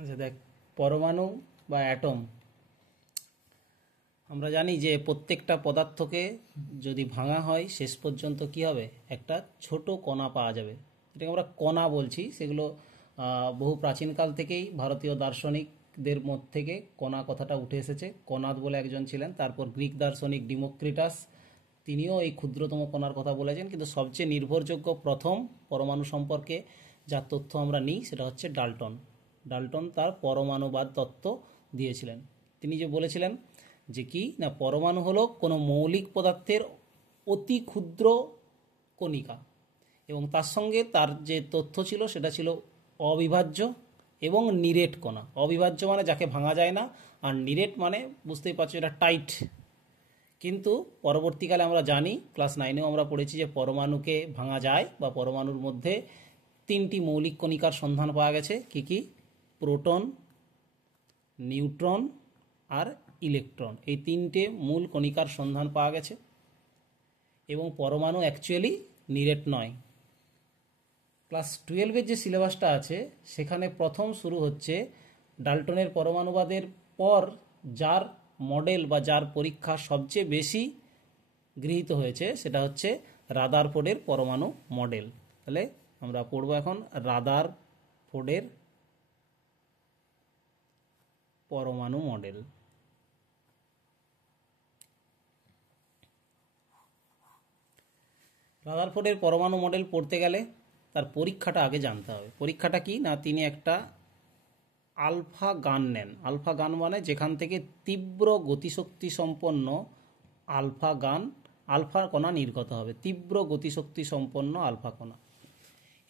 আচ্ছা দেখ, পরমাণু বা অ্যাটম, আমরা জানি যে প্রত্যেকটা পদার্থকে যদি ভাঙা হয় শেষ পর্যন্ত কি হবে, একটা ছোট কণা পাওয়া যাবে, যেটাকে আমরা কণা বলছি। সেগুলো বহু প্রাচীনকাল থেকেই ভারতীয় দার্শনিকদের মধ্যে থেকে কণা কথাটা উঠে এসেছে। কণাদ বলে একজন ছিলেন, তারপর গ্রিক দার্শনিক ডিমোক্রিটাস, তিনিও এই ক্ষুদ্রতম কণার কথা বলেছেন। কিন্তু সবচেয়ে নির্ভরযোগ্য প্রথম পরমাণু সম্পর্কে যার তথ্য আমরা নিই সেটা হচ্ছে ডাল্টন। ডাল্টন তার পরমাণুবাদ তত্ত্ব দিয়েছিলেন। তিনি যে বলেছিলেন যে কি না, পরমাণু হলো কোনো মৌলিক পদার্থের অতি ক্ষুদ্র কণিকা, এবং তার সঙ্গে তার যে তথ্য ছিল সেটা ছিল অবিভাজ্য এবং নিরেট কণা। অবিভাজ্য মানে যাকে ভাঙা যায় না, আর নিরেট মানে বুঝতেই পারছো এটা টাইট। কিন্তু পরবর্তীকালে আমরা জানি, ক্লাস 9-এও আমরা পড়েছি যে পরমাণুকে ভাঙা যায়, বা পরমাণুর মধ্যে তিনটি মৌলিক কণিকার সন্ধান পাওয়া গেছে। কি কি? প্রোটন, নিউট্রন আর ইলেকট্রন। এই তিনটে মূল কণিকার সন্ধান পাওয়া গেছে, এবং পরমাণু অ্যাকচুয়ালি নিরেট নয়। ক্লাস 12-এর যে সিলেবাসটা আছে সেখানে প্রথম শুরু হচ্ছে ডাল্টনের পরমাণুবাদের পর যার মডেল বা যার পরীক্ষা সবচেয়ে বেশি গৃহীত হয়েছে সেটা হচ্ছে রাদারফোর্ডের পরমাণু মডেল। তাহলে আমরা পড়ব এখন রাদারফোর্ডের পরমাণু মডেল। রাদারফোর্ডের পরমাণু মডেল পড়তে গেলে তার পরীক্ষাটা আগে জানতে হবে। পরীক্ষাটা কি না, তিনি একটা আলফা গান নেন। আলফা গান মানে যেখান থেকে তীব্র গতিশক্তি সম্পন্ন আলফা কণা নির্গত হবে। তীব্র গতিশক্তি সম্পন্ন আলফা কণা।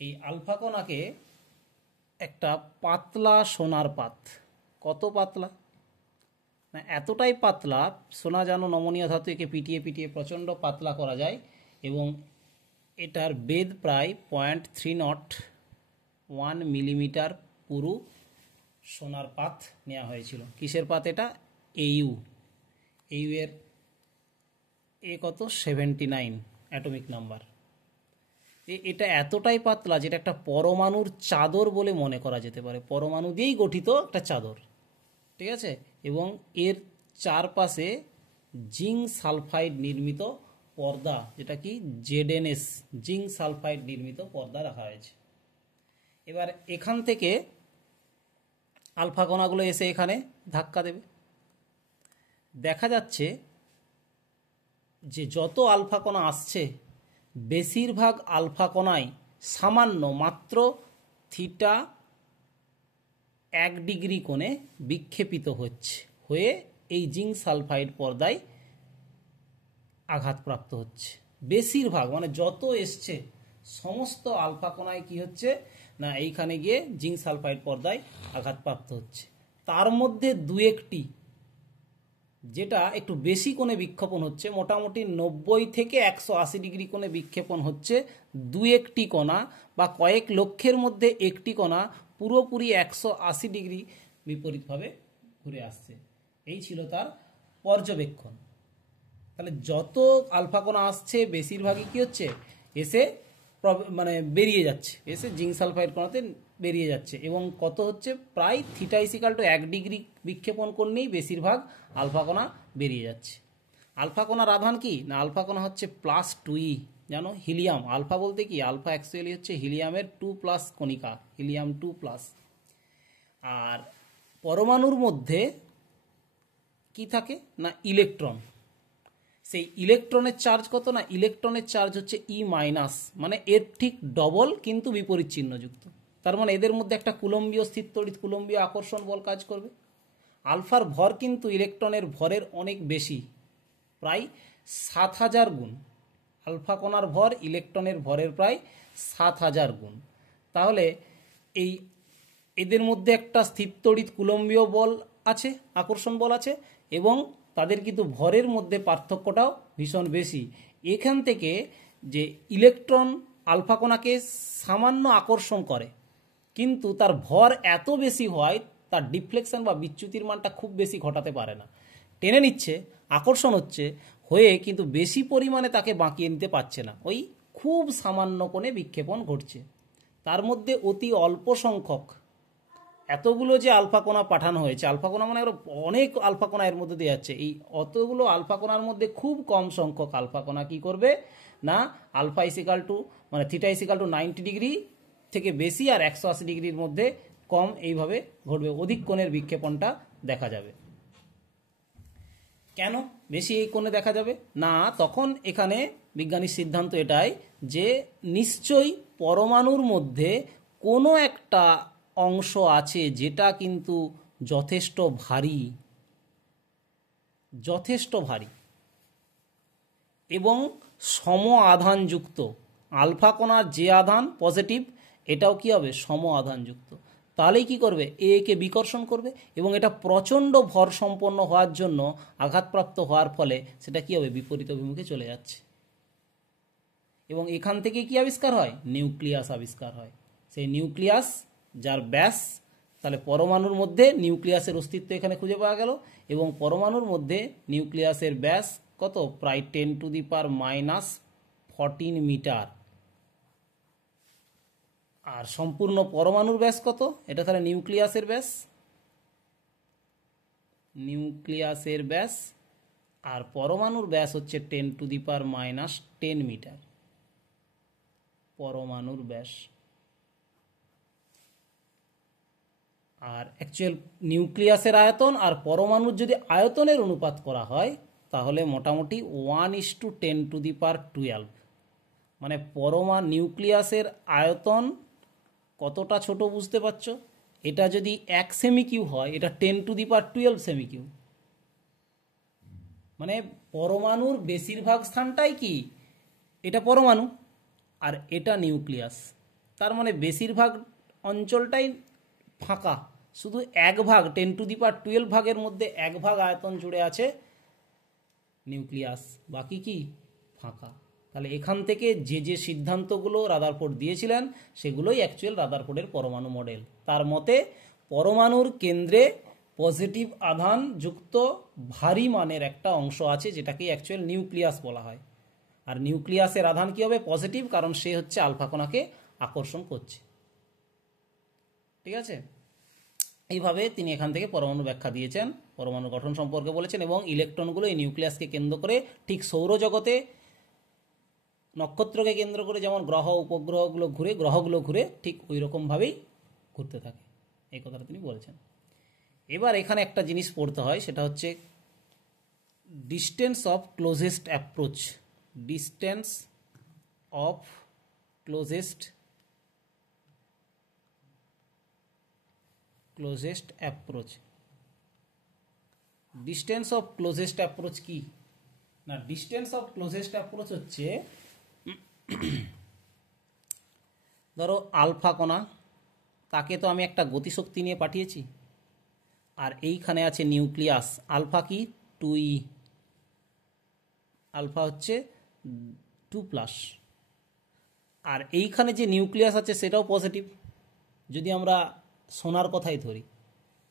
এই আলফা কণাকে একটা পাতলা সোনার পাত, কত পাতলা না, এতটাই পাতলা, সোনা যেন নমনীয় ধাতু, একে পিটিয়ে পিটিয়ে প্রচণ্ড পাতলা করা যায়, এবং এটার বেদ প্রায় 0.301 মিলিমিটার পুরু সোনার পাত নেওয়া হয়েছিল। কিসের পাত এটা? এইউ এর কত? 79 অ্যাটমিক নাম্বার। এটা এতটাই পাতলা যেটা একটা পরমাণুর চাদর বলে মনে করা যেতে পারে। পরমাণু দিয়েই গঠিত একটা চাদর, ঠিক আছে। এবং এর চারপাশে জিঙ্ক সালফাইড নির্মিত পর্দা, যেটা কি জেডএনএস, জিঙ্ক সালফাইড নির্মিত পর্দা রাখা হয়েছে। এবার এখান থেকে আলফা কণাগুলো এসে এখানে ধাক্কা দেবে। দেখা যাচ্ছে যে যত আলফা কণা আসছে, বেশিরভাগ আলফা কণাই সামান্য মাত্র থিটা 1 ডিগ্রি কোণে বিক্ষেপিত হয়ে এই জিঙ্ক সালফাইড পর্দায় আঘাতপ্রাপ্ত হচ্ছে। বেশিরভাগ মানে যত এসছে সমস্ত আলফা কণায় কি হচ্ছে না, এইখানে গিয়ে জিঙ্ক সালফাইড পর্দায় আঘাতপ্রাপ্ত হচ্ছে। তার মধ্যে দু একটি যেটা একটু বেশি কোণে বিক্ষেপণ হচ্ছে, মোটামুটি 90 থেকে 180 ডিগ্রি কোণে বিক্ষেপণ হচ্ছে। দু একটি কণা বা কয়েক লক্ষের মধ্যে একটি কণা পুরোপুরি 180 ডিগ্রি বিপরীতভাবে ঘুরে আসছে। এই ছিল তার পর্যবেক্ষণ। তাহলে যত আলফা কণা আসছে বেশিরভাগই কি হচ্ছে, এসে মানে বেরিয়ে যাচ্ছে, এসে জিঙ্ক সালফাইড কণাতে বেরিয়ে যাচ্ছে। এবং কত হচ্ছে, প্রায় থিটা ইকুয়াল টু 1 ডিগ্রি বিক্ষেপণ করলেই বেশিরভাগ আলফা কণা বেরিয়ে যাচ্ছে। আলফা কণার আধান কি না, আলফা কণা হচ্ছে +2e, জানো হিলিয়াম। আলফা বলতে কি, আলফা অ্যাকচুয়ালি হচ্ছে হিলিয়ামের 2+ কণিকা, হিলিয়াম 2+। আর পরমাণুর মধ্যে কি থাকে না, ইলেকট্রন। সেই ইলেকট্রনের চার্জ কত না, ইলেকট্রনের চার্জ হচ্ছে E-, মানে এর ঠিক ডবল কিন্তু বিপরীত চিহ্নযুক্ত। তার মানে এদের মধ্যে একটা কুলম্বীয় স্থিরতড়িৎ, কুলম্বীয় আকর্ষণ বল কাজ করবে। আলফার ভর কিন্তু ইলেকট্রনের ভরের অনেক বেশি, প্রায় 7000 গুণ। আলফা কণার ভর ইলেকট্রনের ভরের প্রায় 7000 গুণ। তাহলে এদের মধ্যে একটা স্থিরতড়িৎ কুলম্বীয় বল আছে, আকর্ষণ বল আছে, এবং তাদের কিন্তু ভরের মধ্যে পার্থক্যটাও ভীষণ বেশি। এখান থেকে যে ইলেকট্রন আলফা কণাকে সামান্য আকর্ষণ করে, কিন্তু তার ভর এত বেশি হয় তার ডিফ্লেকশন বা বিচ্যুতির মানটা খুব বেশি ঘটাতে পারে না। টেনে নিচ্ছে, আকর্ষণ হচ্ছে হয়ে, কিন্তু বেশি পরিমাণে তাকে বাঁকিয়ে নিতে পারছে না, ওই খুব সামান্য কোণে বিক্ষেপণ ঘটছে। তার মধ্যে অতি অল্প সংখ্যক এতগুলো যে আলফা কণা পাঠানো হয়েছে, আলফা কণা মানে আরো অনেক আলফা কণা এর মধ্যে দিয়ে যাচ্ছে, এই অতগুলো আলফা কণার মধ্যে খুব কম সংখ্যক আলফা কণা কি করবে না আলফা ইসিকাল টু মানে থিটা ইসিকাল টু 90 ডিগ্রি থেকে বেশি আর 180 ডিগ্রির মধ্যে কম এইভাবে ঘটবে, অধিক কোণের বিক্ষেপণটা দেখা যাবে। কেন বেশি এই কোণে দেখা যাবে না? তখন এখানে বিজ্ঞানীর সিদ্ধান্ত এটাই যে নিশ্চয়ই পরমাণুর মধ্যে কোনো একটা অংশ আছে যেটা কিন্তু যথেষ্ট ভারী, যথেষ্ট ভারী এবং সম আধানযুক্ত। আলফা কণার যে আধান পজিটিভ, এটাও কি হবে সম আধানযুক্ত। তাহলেই কি করবে, এ কে বিকর্ষণ করবে এবং এটা প্রচণ্ড ভর সম্পন্ন হওয়ার জন্য আঘাতপ্রাপ্ত হওয়ার ফলে সেটা কি হবে বিপরীত অভিমুখে চলে যাচ্ছে এবং এখান থেকে কি আবিষ্কার হয়, নিউক্লিয়াস আবিষ্কার হয়। সেই নিউক্লিয়াস যার ব্যাস, তাহলে পরমাণুর মধ্যে নিউক্লিয়াসের অস্তিত্ব এখানে খুঁজে পাওয়া গেল এবং পরমাণুর মধ্যে নিউক্লিয়াসের ব্যাস কত, প্রায় 10⁻⁻14 মিটার। আর সম্পূর্ণ পরমাণুর ব্যাস কত, এটা তাহলে নিউক্লিয়াসের ব্যাস, নিউক্লিয়াসের ব্যাস আর পরমাণুর ব্যাস হচ্ছে 10⁻10 মিটার পরমাণুর ব্যাস। আর অ্যাকচুয়াল নিউক্লিয়াসের আয়তন আর পরমাণুর যদি আয়তনের অনুপাত করা হয় তাহলে মোটামুটি 1:10⁻12, মানে নিউক্লিয়াসের আয়তন কতটা ছোট বুঝতে পারছো। এটা যদি 1 সেমি কিউ হয়, এটা 10⁻12 সেমি কিউ। মানে পরমাণুর বেশিরভাগ স্থানটাই কি, এটা পরমাণু আর এটা নিউক্লিয়াস, তার মানে বেশিরভাগ অঞ্চলটাই ফাঁকা, শুধু 1 ভাগ 10⁻12 ভাগের মধ্যে 1 ভাগ আয়তন জুড়ে আছে নিউক্লিয়াস, বাকি কি ফাঁকা। তাহলে এখান থেকে যে যে সিদ্ধান্তগুলো রাদারফোর্ড দিয়েছিলেন সেগুলোই অ্যাকচুয়াল রাদারফোর্ডের পরমাণু মডেল। তার মতে পরমাণুর কেন্দ্রে পজিটিভ আধান যুক্ত ভারী মানের একটা অংশ আছে যেটাকে অ্যাকচুয়াল নিউক্লিয়াস বলা হয়। আর নিউক্লিয়াসের আধান কি হবে, পজিটিভ, কারণ সে হচ্ছে আলফা কণাকে আকর্ষণ করছে। ঠিক আছে, এইভাবে তিনি এখান থেকে পরমাণু ব্যাখ্যা দিয়েছেন, পরমাণু গঠন সম্পর্কে বলেছেন এবং ইলেকট্রনগুলো এই নিউক্লিয়াসকে কেন্দ্র করে ঠিক সৌরজগতে নক্ষত্রকে কেন্দ্র করে যেমন গ্রহ গ্রহগুলো ঘুরে ঠিক ওই রকমভাবেই ঘুরতে থাকে, এই কথাটা তিনি বলেছেন। এবার এখানে একটা জিনিস পড়তে হয়, সেটা হচ্ছে distance of closest approach. Distance of closest approach. Distance of closest approach কি না, ডিস্টেন্স অফ ক্লোজেস্ট অ্যাপ্রোচ হচ্ছে ধরো আলফা কণা, তাকে তো আমি একটা গতিশক্তি নিয়ে পাঠিয়েছি, আর এইখানে আছে নিউক্লিয়াস। আলফা কি 2e, আলফা হচ্ছে 2+, আর এইখানে যে নিউক্লিয়াস আছে সেটাও পজিটিভ। যদি আমরা সোনার কথাই ধরি,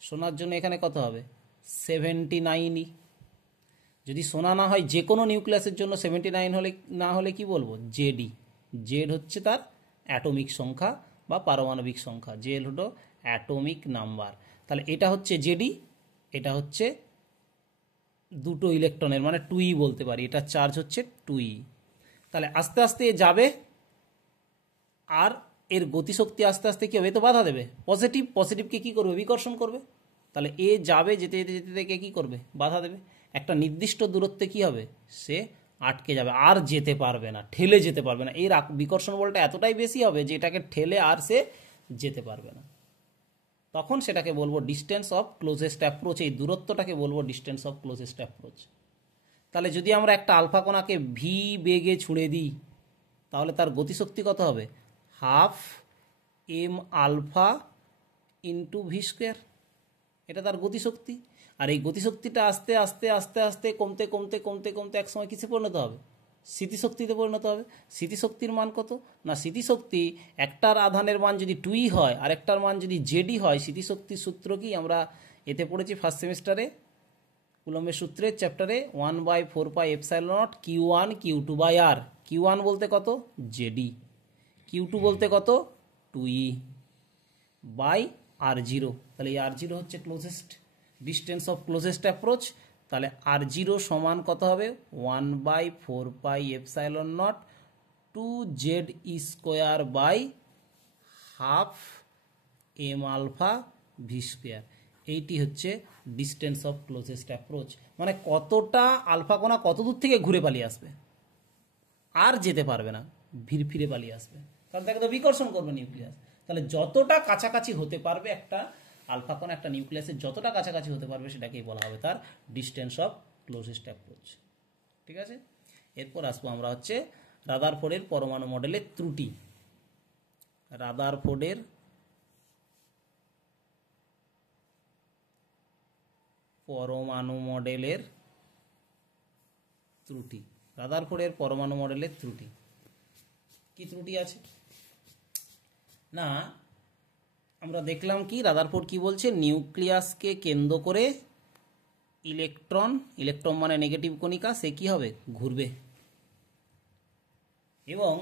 সোনার জন্য এখানে কত হবে 79e। যদি সোনা না হয় যে কোনো নিউক্লিয়াসের জন্য 79 হলে না হলে কি বলবো, জেডি। জেড হচ্ছে তার অ্যাটমিক সংখ্যা বা পারমাণবিক সংখ্যা, জেড হলো অ্যাটমিক নাম্বার। তাহলে এটা হচ্ছে জেডি, এটা হচ্ছে দুটো ইলেকট্রনের মানে 2e বলতে পারি, এটা চার্জ হচ্ছে 2e। তাহলে আস্তে আস্তে যাবে আর এর গতিশক্তি আস্তে আস্তে কি হবে, তো বাধা দেবে। পজিটিভকে কি করবে, বিকর্ষণ করবে। তাহলে এ যাবে, যেতে যেতে যেতে থেকে কি করবে, বাধা দেবে। একটা নির্দিষ্ট দূরত্বে কি হবে, সে আটকে যাবে, আর যেতে পারবে না, ঠেলে যেতে পারবে না। এর বিকর্ষণ বলটা এতটাই বেশি হবে যে এটাকে ঠেলে আর সে যেতে পারবে না। তখন সেটাকে বলবো ডিস্টেন্স অফ ক্লোজেস্ট অ্যাপ্রোচ, এই দূরত্বটাকে বলবো ডিস্টেন্স অফ ক্লোজেস্ট অ্যাপ্রোচ। তাহলে যদি আমরা একটা আলফা কণাকে ভি বেগে ছুঁড়ে দিই তাহলে তার গতিশক্তি কত হবে, 12m আলফা ইন্টু v², এটা তার গতিশক্তি। আর এই গতিশক্তিটা আস্তে আস্তে আস্তে আস্তে কমতে কমতে কমতে কমতে একসময় কিসে পরিণত হবে, স্মৃতিশক্তিতে পরিণত হবে। স্মৃতিশক্তির মান কত না, স্মৃতিশক্তি একটার আধানের মান যদি 2e হয় আর একটার মান যদি জেডি হয়, স্মৃতিশক্তির সূত্র কি আমরা এতে পড়েছি ফার্স্ট সেমিস্টারে, কুলম্বের সূত্রের চ্যাপ্টারে, 1/4πε0 Q1 Q2/r। Q1 বলতে কত, জেডি, Q2 বলতে কত, 2e, বাই R0, তাহলে এই R0 হচ্ছে closest distance of closest approach. তাহলে R0 সমান কত হবে 1/4πε0 2z² ½ m alpha v square. এইটি হচ্ছে ডিস্টেন্স অফ ক্লোজেস্ট অ্যাপ্রোচ, মানে কতটা আলফা কণা কত দূর থেকে ঘুরে পালিয়ে আসবে, আর যেতে পারবে না, ফিরে পালিয়ে আসবে, কারণ তাকে তো বিকর্ষণ করবে নিউক্লিয়াস। তাহলে যতটা কাছাকাছি হতে পারবে একটা আলফা কণা একটা নিউক্লিয়াসের যতটা কাছাকাছি হতে পারবে সেটাকেই বলা হবে তার ডিস্টেন্স অফ ক্লোজেস্ট অ্যাপ্রোচ। ঠিক আছে, এরপর আসবো আমরা হচ্ছে রাদারফোর্ডের পরমাণু মডেলের ত্রুটি। রাদারফোর্ডের পরমাণু মডেলের ত্রুটি। রাদারফোর্ডের পরমাণু মডেলের ত্রুটি, কি ত্রুটি আছে না, আমরা দেখলাম কি রাদারফোর্ড কি বলছে, নিউক্লিয়াসকে কেন্দ্র করে ইলেকট্রন মানে নেগেটিভ কণিকা, সে কি হবে ঘুরবে, এবং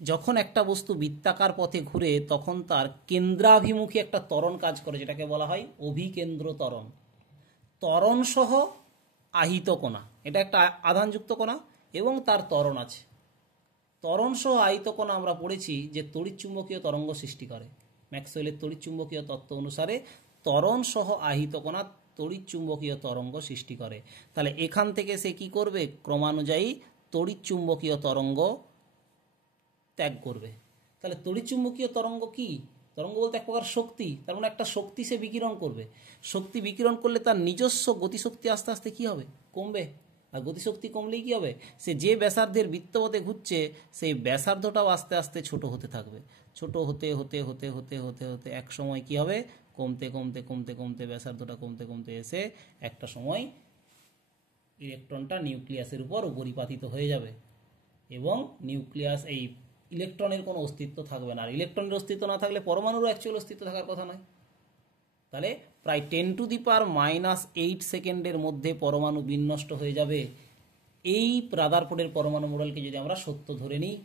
যখন একটা বস্তু বৃত্তাকার পথে ঘুরে তখন তার কেন্দ্রাভিমুখী একটা ত্বরণ কাজ করে, যেটাকে বলা হয় অভিকেন্দ্র ত্বরণ। ত্বরণ সহ আহিত কণা, এটা একটা আধানযুক্ত কণা এবং তার ত্বরণ আছে। ত্বরণ সহ আহিত কণা আমরা পড়েছি যে তড়িৎচুম্বকীয় তরঙ্গ সৃষ্টি করে। ম্যাক্সওয়েলের তড়িৎচুম্বকীয় তত্ত্ব অনুসারে ত্বরণ সহ আহিত কণা তড়িৎচুম্বকীয় তরঙ্গ সৃষ্টি করে। তাহলে এখান থেকে সে কি করবে, ক্রমানুযায়ী তড়িৎচুম্বকীয় তরঙ্গ ত্যাগ করবে। তাহলে তড়িৎচুম্বকীয় তরঙ্গ কি, তরঙ্গ বলতে এক প্রকার শক্তি, তার মানে একটা শক্তি সে বিকিরণ করবে। শক্তি বিকিরণ করলে তার নিজস্ব গতিশক্তি আস্তে আস্তে কি হবে, কমবে। আর গতিশক্তি কমলেই কি হবে, সে যে ব্যাসার্ধের বৃত্তপথে ঘুরছে সেই ব্যাসার্ধটাও আস্তে আস্তে ছোট হতে থাকবে। ছোট হতে হতে হতে হতে হতে হতে এক সময় কি হবে, কমতে কমতে কমতে কমতে ব্যাসার্ধটা কমতে কমতে এসে একটা সময় ইলেকট্রনটা নিউক্লিয়াসের উপর উপরিপাতিত হয়ে যাবে এবং নিউক্লিয়াস এই ইলেকট্রনের কোনো অস্তিত্ব থাকবে না। আর ইলেকট্রনের অস্তিত্ব না থাকলে পরমাণুর অ্যাকচুয়াল অস্তিত্ব থাকার কথা নয়। তাহলে প্রায় 10⁻⁸ সেকেন্ডের মধ্যে পরমাণু বিনষ্ট হয়ে যাবে। এই রাদারফোর্ডের পরমাণু মডেলকে যদি আমরা সত্য ধরে নিই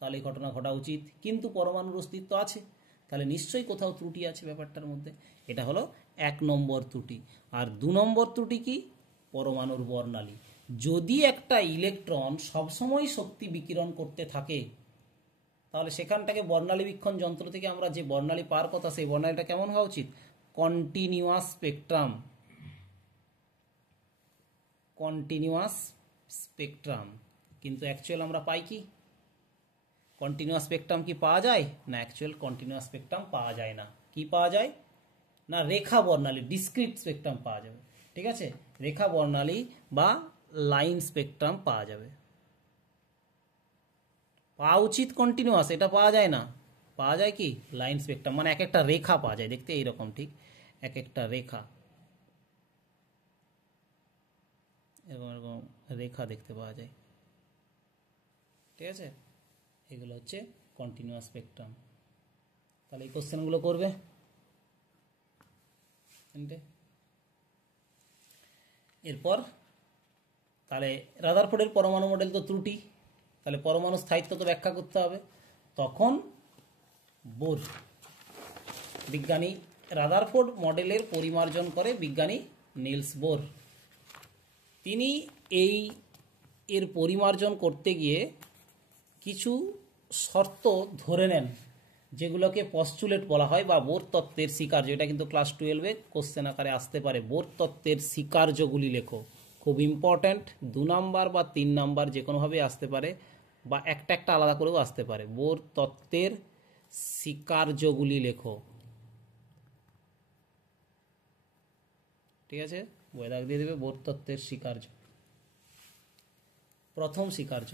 তাহলে ঘটনা ঘটা উচিত, কিন্তু পরমাণুর অস্তিত্ব আছে, তাহলে নিশ্চয়ই কোথাও ত্রুটি আছে ব্যাপারটার মধ্যে। এটা হলো 1 নম্বর ত্রুটি। আর 2 নম্বর ত্রুটি কি, পরমাণুর বর্ণালী। যদি একটা ইলেকট্রন সবসময় শক্তি বিকিরণ করতে থাকে তাহলে সেখানটাকে বর্ণালী বীক্ষণ যন্ত্র থেকে আমরা যে বর্ণালী পাওয়ার কথা সেই বর্ণালীটা কেমন হওয়া উচিত, কন্টিনিউয়াস স্পেকট্রাম। কন্টিনিউয়াস স্পেকট্রাম, কিন্তু অ্যাকচুয়াল আমরা পাই কি, কন্টিনিউয়াস স্পেকট্রাম কি পাওয়া যায় না, অ্যাকচুয়াল কন্টিনিউয়াস স্পেকট্রাম পাওয়া যায় না। কি পাওয়া যায় না, রেখা বর্ণালী ডিসক্রিট স্পেকট্রাম পাওয়া যাবে। ঠিক আছে, রেখা বর্ণালী বা লাইন স্পেকট্রাম পাওয়া যাবে। পাওয়া উচিত কন্টিনিউয়াস, এটা পাওয়া যায় না, পাওয়া যায় কি লাইন স্পেকট্রাম, মানে এক একটা রেখা পাওয়া যায় দেখতে এইরকম, ঠিক এক একটা রেখা, এরকম এরকম রেখা দেখতে পাওয়া যায়। ঠিক আছে, এগুলো হচ্ছে কন্টিনিউয়াস স্পেকট্রাম। তাহলে এই কোশ্চেনগুলো করবে। এরপর তাহলে রাদারফোর্ডের পরমাণু মডেল তো ত্রুটি, তাহলে পরমাণু স্থায়িত্ব তো ব্যাখ্যা করতে হবে। তখন বোর, বিজ্ঞানী রাদারফোর্ড মডেলের পরিমার্জন করে বিজ্ঞানী নিলস বোর। তিনি এর পরিমার্জন করতে গিয়ে কিছু শর্ত ধরে নেন যেগুলোকে পস্টুলেট বলা হয় বা বোর তত্ত্বের স্বীকার্য। এটা কিন্তু ক্লাস 12-এ কোশ্চেন আকারে আসতে পারে। বোর তত্ত্বের স্বীকার্যগুলি লেখো, খুব ইম্পর্ট্যান্ট। 2 নাম্বার বা 3 নাম্বার যে কোনোভাবে আসতে পারে, বা একটা একটা আলাদা করেও আসতে পারে। বোর তত্ত্বের স্বীকার্যগুলি লেখো। ঠিক আছে, বই দাগ দিয়ে দেবে বোর তত্ত্বের স্বীকার্য। প্রথম স্বীকার্য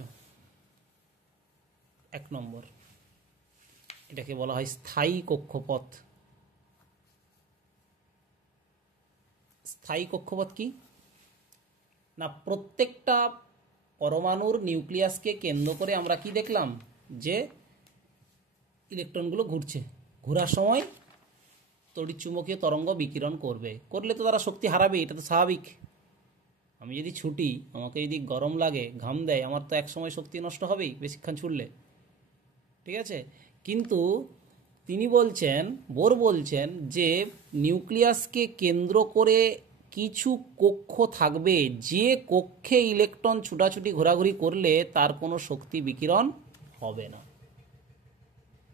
1 নম্বর, এটাকে বলা হয় স্থায়ী কক্ষপথ। স্থায়ী কক্ষপথ কি না, প্রত্যেকটা পরমাণুর নিউক্লিয়াসকে কেন্দ্র করে আমরা কি দেখলাম, যে ইলেকট্রনগুলো ঘুরছে, ঘোরার সময় তড়িৎচুম্বকীয় তরঙ্গ বিকিরণ করলে তো তারা শক্তি হারাবে, এটা তো স্বাভাবিক। আমি যদি ছুটি, আমাকে যদি গরম লাগে, ঘাম দেয়, আমার তো এক সময় শক্তি নষ্ট হবেই বেশিক্ষণ ছুটলে। ঠিক আছে, কিন্তু তিনি বলছেন, বোর বলছেন যে নিউক্লিয়াসকে কেন্দ্র করে কিছু কক্ষ থাকবে, যে কক্ষে ইলেকট্রন ছুটাছুটি ঘোরাঘুরি করলে তার কোনো শক্তি বিকিরণ হবে না।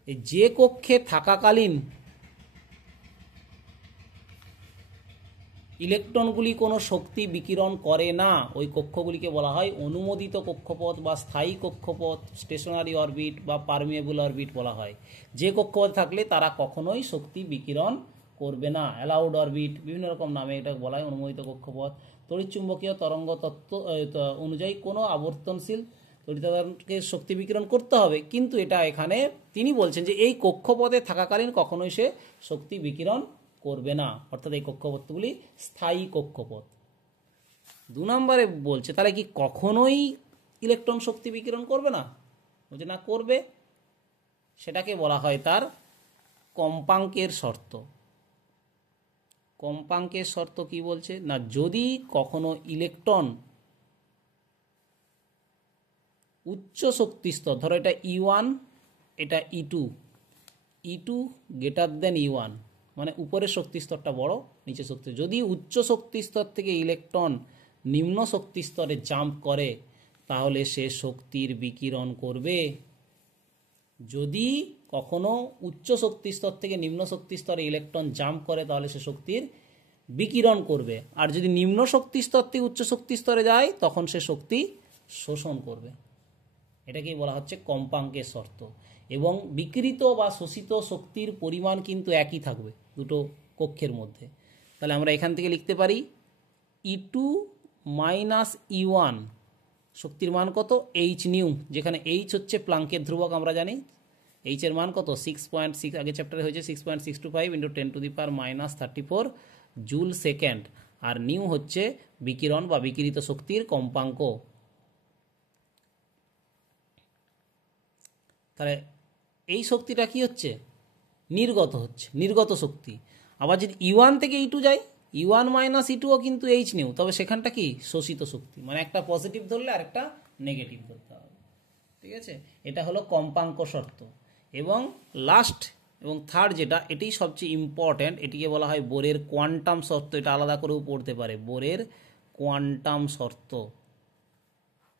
এই যে কক্ষে থাকাকালীন ইলেকট্রনগুলি কোনো শক্তি বিকিরণ করে না, ওই কক্ষগুলিকে বলা হয় অনুমোদিত কক্ষপথ বা স্থায়ী কক্ষপথ, স্টেশনারি অরবিট বা পারমিয়েবল অরবিট বলা হয়। যে কক্ষপথে থাকলে তারা কখনোই শক্তি বিকিরণ করবে না, অ্যালাউড অরবিট, বিভিন্ন রকম নামে এটা বলা হয়, অনুমোদিত কক্ষপথ। তড়িৎচুম্বকীয় তরঙ্গ তত্ত্ব অনুযায়ী কোনো আবর্তনশীল তড়িতাদানকে শক্তি বিকিরণ করতে হবে, কিন্তু এটা এখানে তিনি বলছেন যে এই কক্ষপথে থাকাকালীন কখনোই সে শক্তি বিকিরণ করবে না, অর্থাৎ এই কক্ষপথগুলি স্থায়ী কক্ষপথ। 2 নম্বরে বলছে তাহলে কি কখনোই ইলেকট্রন শক্তি বিকিরণ করবে না? বলছে না, করবে। সেটাকে বলা হয় তার কম্পাঙ্কের শর্ত। কম্পাঙ্কের শর্ত কি বলছে না, যদি কখনো ইলেকট্রন উচ্চ শক্তি স্তর, ধরো এটা E1, এটা E2 গ্রেটার দেন E1, মানে উপরের শক্তি স্তরটা বড়, নিচে শক্তি, যদি উচ্চ শক্তি স্তর থেকে ইলেকট্রন নিম্ন শক্তি স্তরে জাম্প করে তাহলে সে শক্তির বিকিরণ করবে। যদি কখনো উচ্চ শক্তি স্তর থেকে নিম্ন শক্তি স্তরে ইলেকট্রন জাম্প করে তাহলে সে শক্তির বিকিরণ করবে, আর যদি নিম্ন শক্তি স্তর থেকে উচ্চ শক্তি স্তরে যায় তখন সে শক্তি শোষণ করবে। এটাকেই বলা হচ্ছে কম্পাঙ্কের শর্ত। এবং বিকৃত বা শোষিত শক্তির পরিমাণ কিন্তু একই থাকবে দুটো কক্ষের মধ্যে। তাহলে আমরা এখান থেকে লিখতে পারি E2 মাইনাস E1 শক্তির মান কত, এইচ নিউ, যেখানে এইচ হচ্ছে প্লাঙ্কের ধ্রুবক, আমরা জানি এইচ এর মান কত 6.6, আগে চ্যাপ্টারে হয়েছে 6.625 × 10⁻34 জুল সেকেন্ড, আর নিউ হচ্ছে বিকিরণ বা বিকিরিত শক্তির কম্পাঙ্ক। তাহলে এই শক্তিটা কি হচ্ছে, নির্গত হচ্ছে, নির্গত শক্তি। আবার যদি E1 থেকে E2 যায়, E1 মাইনাস E2ও কিন্তু এইচ নিউ, তবে সেখানটা কি শোষিত শক্তি, মানে একটা পজিটিভ ধরলে আর একটা নেগেটিভ ধরতে হবে। ঠিক আছে, এটা হলো কম্পাঙ্ক শর্ত। এবং লাস্ট এবং থার্ড যেটা, এটাই সবচেয়ে ইম্পর্ট্যান্ট, এটিকে বলা হয় বোরের কোয়ান্টাম শর্ত। এটা আলাদা করেও পড়তে পারে, বোরের কোয়ান্টাম শর্ত।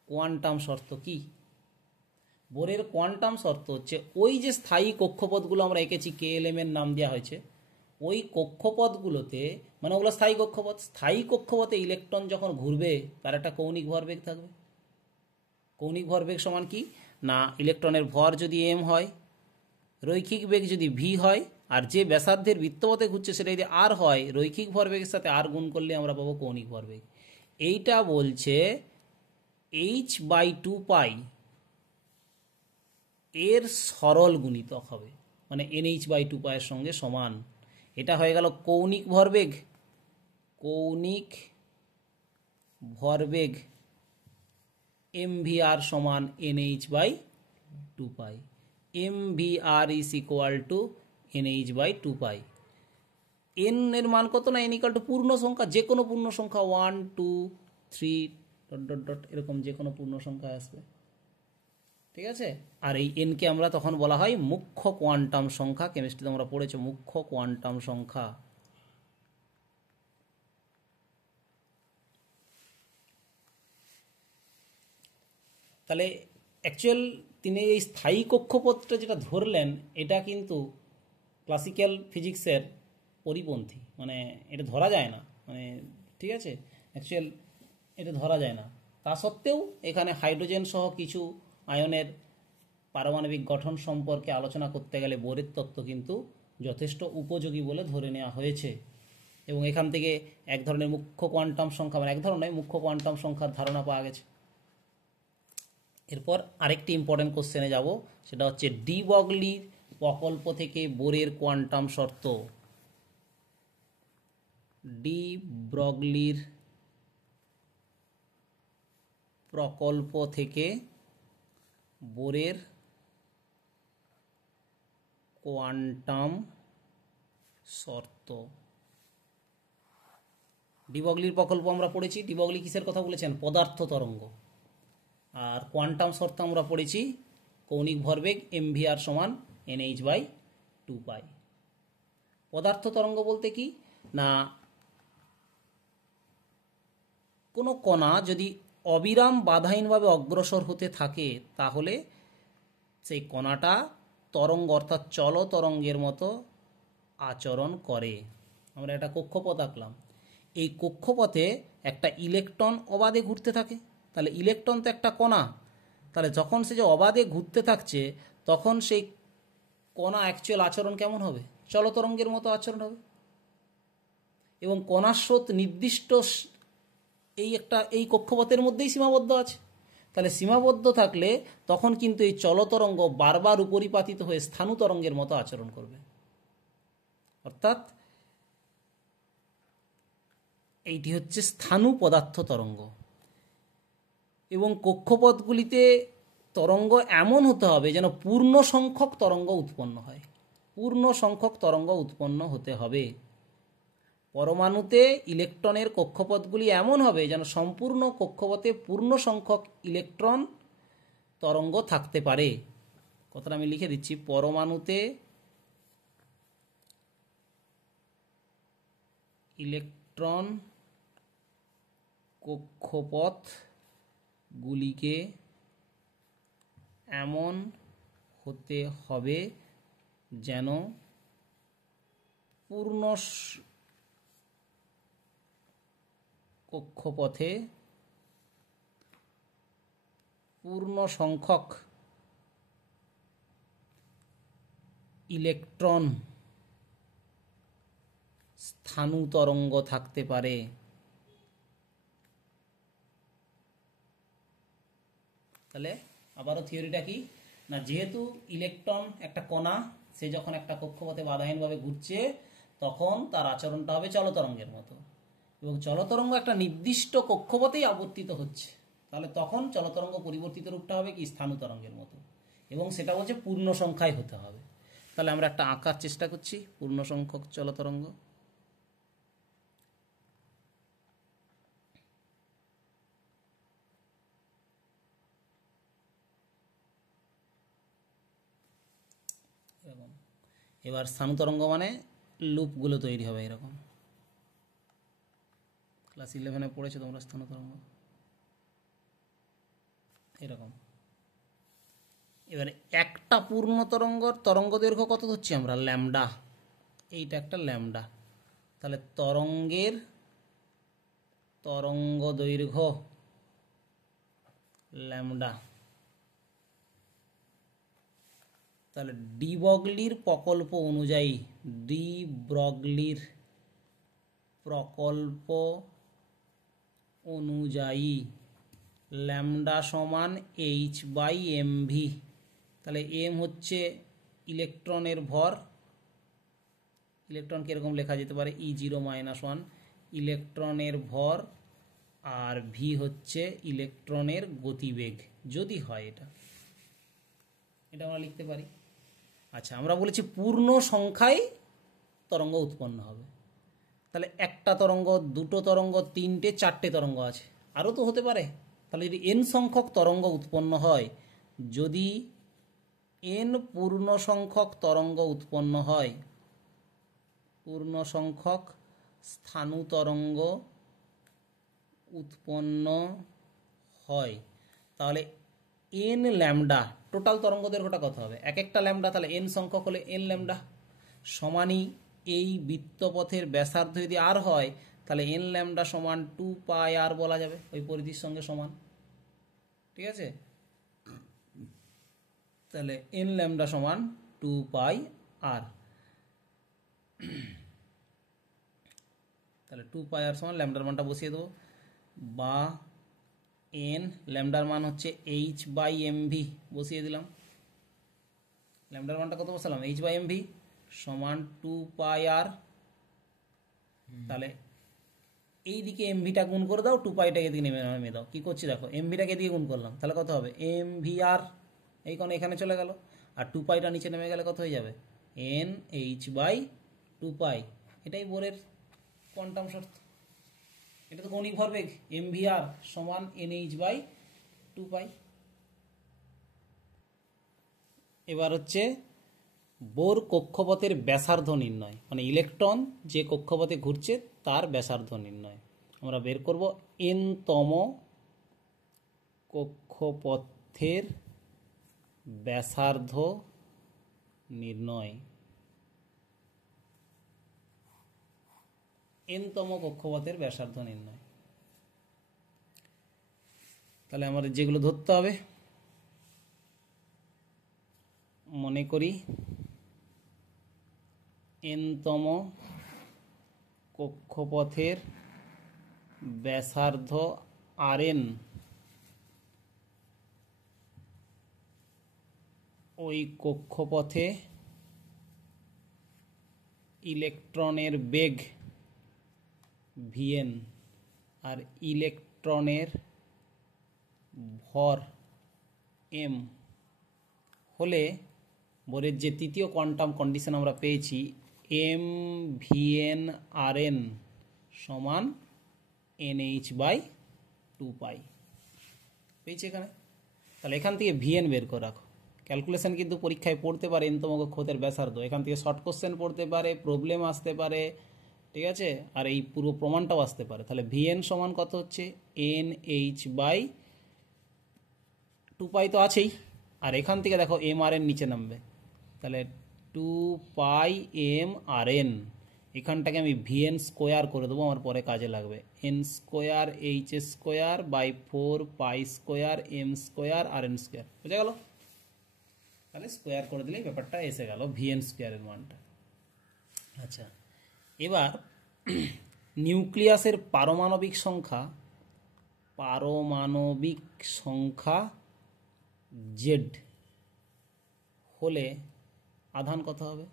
কোয়ান্টাম শর্ত কি? বোরের কোয়ান্টাম শর্ত হচ্ছে ওই যে স্থায়ী কক্ষপথগুলো আমরা এঁকেছি, KLM এর নাম দেওয়া হয়েছে, ওই কক্ষপথগুলোতে, মানে ওগুলো স্থায়ী কক্ষপথ, স্থায়ী কক্ষপথে ইলেকট্রন যখন ঘুরবে তার একটা কৌণিক ভরবেগ থাকবে। কৌণিক ভরবেগ সমান কি না, ইলেকট্রনের ভর যদি m হয়, রৈখিক বেগ যদি v হয়, আর যে ব্যাসার্ধের বৃত্তপথে ঘুরছে সেটা যদি r হয়, রৈখিক ভরবেগের সাথে r গুণ করলে আমরা পাবো কৌণিক ভরবেগ। এইটা বলছে h/2π এর সরল গুণিতক হবে, মানে NH/2π এর সঙ্গে সমান। এটা হয়ে গেল কৌণিক ভরবেগ। কৌণিক ভরবেগ mvr সমান NH/2π। mvr is equal two NH/2π। n এর মান কত না, n ইকুয়াল টু পূর্ণ সংখ্যা, যে কোনো পূর্ণ সংখ্যা 1 2 3 ... এরকম যে কোনো পূর্ণ সংখ্যা আসবে। ঠিক আছে, আর এই এনকে আমরা তখন বলা হয় মুখ্য কোয়ান্টাম সংখ্যা। কেমিস্ট্রিতে আমরা পড়েছি মুখ্য কোয়ান্টাম সংখ্যা। তাহলে অ্যাকচুয়াল তিনি এই স্থায়ী কক্ষপথটা যেটা ধরলেন, এটা কিন্তু ক্লাসিক্যাল ফিজিক্সের পরিপন্থী, মানে এটা ধরা যায় না, মানে ঠিক আছে, অ্যাকচুয়াল এটা ধরা যায় না। তা সত্ত্বেও এখানে হাইড্রোজেন সহ কিছু আয়নের পারমাণবিক গঠন সম্পর্কে আলোচনা করতে গেলে বোরের তত্ত্ব কিন্তু যথেষ্ট উপযোগী বলে ধরে নেওয়া হয়েছে। এবং এখান থেকে এক ধরনের মুখ্য কোয়ান্টাম সংখ্যা, মানে এক ধরনের মুখ্য কোয়ান্টাম সংখ্যার ধারণা পাওয়া গেছে। এরপর আরেকটি ইম্পর্টেন্ট কোশ্চেনে যাব, সেটা হচ্ছে ডি ব্রগলির প্রকল্প থেকে বোরের কোয়ান্টাম শর্ত। ডি ব্রগলির প্রকল্প থেকে বোরের কোয়ান্টাম শর্ত। ডি ব্রগলির প্রকল্প আমরা পড়েছি। ডি ব্রগলি কিসের কথা বলেছেন? পদার্থ তরঙ্গ। আর কোয়ান্টাম শর্ত আমরা পড়েছি কৌণিক ভরবেগ mvr সমান NH/2π। 2 পাই। পদার্থ তরঙ্গ বলতে কি না, কোনো কণা যদি অবিরাম বাধাহীনভাবে অগ্রসর হতে থাকে তাহলে সেই কণাটা তরঙ্গ অর্থাৎ চল তরঙ্গের মতো আচরণ করে। আমরা একটা কক্ষপথ আঁকলাম, এই কক্ষপথে একটা ইলেকট্রন অবাধে ঘুরতে থাকে, তাহলে ইলেকট্রন তো একটা কণা, তাহলে যখন সে যে অবাধে ঘুরতে থাকছে তখন সেই কণা অ্যাকচুয়াল আচরণ কেমন হবে? চলতরঙ্গের মতো আচরণ হবে। এবং কণার স্রোত নির্দিষ্ট এই কক্ষপথের মধ্যেই সীমাবদ্ধ আছে, তাহলে সীমাবদ্ধ থাকলে তখন কিন্তু এই চলতরঙ্গ বারবার উপরিপাতিত হয়ে স্থাণু তরঙ্গের মতো আচরণ করবে। অর্থাৎ এইটি হচ্ছে স্থাণু পদার্থ তরঙ্গ। এবং কক্ষপথগুলিতে তরঙ্গ এমন হতে হবে যেন পূর্ণ সংখ্যক তরঙ্গ উৎপন্ন হয়, পূর্ণ সংখ্যক তরঙ্গ উৎপন্ন হতে হবে। পরমাণুতে ইলেকট্রনের কক্ষপথগুলি এমন হবে যেন সম্পূর্ণ কক্ষপথে পূর্ণ সংখ্যক ইলেকট্রন তরঙ্গ থাকতে পারে। কথাটা আমি লিখে দিচ্ছি, পরমাণুতে ইলেকট্রন কক্ষপথগুলিকে এমন হতে হবে যেন পূর্ণ কক্ষপথে পূর্ণ সংখ্যক ইলেকট্রন স্থাণু তরঙ্গ থাকতে পারে। তাহলে আবারও থিওরিটা কি না, যেহেতু ইলেকট্রন একটা কণা, সে যখন একটা কক্ষপথে বাধাহীনভাবে ঘুরছে তখন তার আচরণটা হবে চলতরঙ্গের মতো, এবং চলতরঙ্গ একটা নির্দিষ্ট কক্ষপথেই আবর্তিত হচ্ছে, তাহলে তখন চলতরঙ্গ পরিবর্তিত রূপটা হবে কি স্থাণু তরঙ্গের মতো, এবং সেটা হচ্ছে পূর্ণ সংখ্যায় হতে হবে। তাহলে আমরা একটা আঁকার চেষ্টা করছি পূর্ণ সংখ্যক চলতরঙ্গ। এরকম এবার স্থাণু তরঙ্গ মানে লুপগুলো তৈরি হবে এরকম। ক্লাস 11-এ পড়েছো তোমরা স্থাণু তরঙ্গ এরকম। এবারে একটা পূর্ণ তরঙ্গ দৈর্ঘ্য কত ধরছি আমরা? ল্যামডা। এইটা একটা ল্যামডা, তাহলে তরঙ্গ দৈর্ঘ্য ল্যামডা। তাহলে ডি ব্রগলির প্রকল্প অনুযায়ী ল্যামডা সমান h/mv। তাহলে এম হচ্ছে ইলেকট্রনের ভর, ইলেকট্রন কীরকম লেখা যেতে পারে? E0-1 ইলেকট্রনের ভর, আর ভি হচ্ছে ইলেকট্রনের গতিবেগ যদি হয়, এটা আমরা লিখতে পারি। আচ্ছা, আমরা বলেছি পূর্ণ সংখ্যায় তরঙ্গ উৎপন্ন হবে, তাহলে একটা তরঙ্গ, দুটো তরঙ্গ, তিনটে, চারটে তরঙ্গ আছে, আরও তো হতে পারে। তাহলে যদি এন সংখ্যক তরঙ্গ উৎপন্ন হয়, যদি এন পূর্ণ সংখ্যক তরঙ্গ উৎপন্ন হয়, পূর্ণ সংখ্যক স্থাণু তরঙ্গ উৎপন্ন হয়, তাহলে এন ল্যামডা টোটাল তরঙ্গ দৈর্ঘ্যটা কত হবে? এক একটা ল্যামডা, তাহলে এন সংখ্যক হলে এন ল্যামডা সমানই এই বৃত্তপথের ব্যাসার্ধ যদি আর হয় তাহলে এন ল্যামডা সমান 2πr বলা যাবে, ওই পরিধির সঙ্গে সমান। ঠিক আছে, তাহলে এন ল্যামডা সমান 2πr। তাহলে 2πr সমান ল্যামডার মানটা বসিয়ে দেবো, বা এন ল্যামডার মান হচ্ছে h/mv বসিয়ে দিলাম। ল্যামডার মানটা কত বসালাম? h/mv সমান 2πr। তাহলে এই দিকে এমভিটা গুণ করে দাও, 2πটাকে এদিকে নেমে দাও। কি করছি দেখো, এমভিটাকে দিয়ে গুণ করলাম, তাহলে কত হবে? mvr, এই কোণ এখানে চলে গেল, আর 2πটা নিচে নেমে গেলে কত হয়ে যাবে? nh/2π। এটাই বোরের কোয়ান্টাম শর্ত, এটা তো কৌণিক ভরবেগ। mvr সমান nh/2π। এবার হচ্ছে বোর কক্ষপথের ব্যাসার্ধ নির্ণয়, মানে ইলেকট্রন যে কক্ষপথে ঘুরছে তার ব্যাসার্ধ নির্ণয়। আমরা বের করব n-তম কক্ষপথের ব্যাসার্ধ নির্ণয়। n-তম কক্ষপথের ব্যাসার্ধ নির্ণয়। তাহলে আমাদের যেগুলো ধরতে হবে, মনে করি n-তম কক্ষপথের ব্যাসার্ধ Rn, ওই কক্ষপথে ইলেকট্রনের বেগ Vn আর ইলেকট্রনের ভর m হলে বোরের যে তৃতীয় কোয়ান্টাম কন্ডিশন আমরা পেয়েছি mVnRn সমান nh/2π পেয়েছি এখানে। তাহলে এখান থেকে Vn বের করে রাখো। ক্যালকুলেশন কিন্তু পরীক্ষায় পড়তে পারে n-তম কক্ষপথের ব্যাসার্ধ, এখান থেকে শর্ট কোশ্চেন পড়তে পারে, প্রবলেম আসতে পারে, ঠিক আছে, আর এই পুরো প্রমাণটাও আসতে পারে। তাহলে Vn সমান কত হচ্ছে nh/2π তো আছেই, আর এখান থেকে দেখো mRn নিচে নামবে, তাহলে 2πmRn, এখানটাকে আমি Vn স্কোয়ার করে দেবো, আমার পরে কাজে লাগবে, n square h square by 4π square m square Rn square, বুঝা গেল? তাহলে স্কোয়ার করে দিলেই ব্যাপারটা এসে গেল Vn স্কোয়ারের মানটা। আচ্ছা, এবার নিউক্লিয়াসের পারমাণবিক সংখ্যা z হলে আধান কত হবে?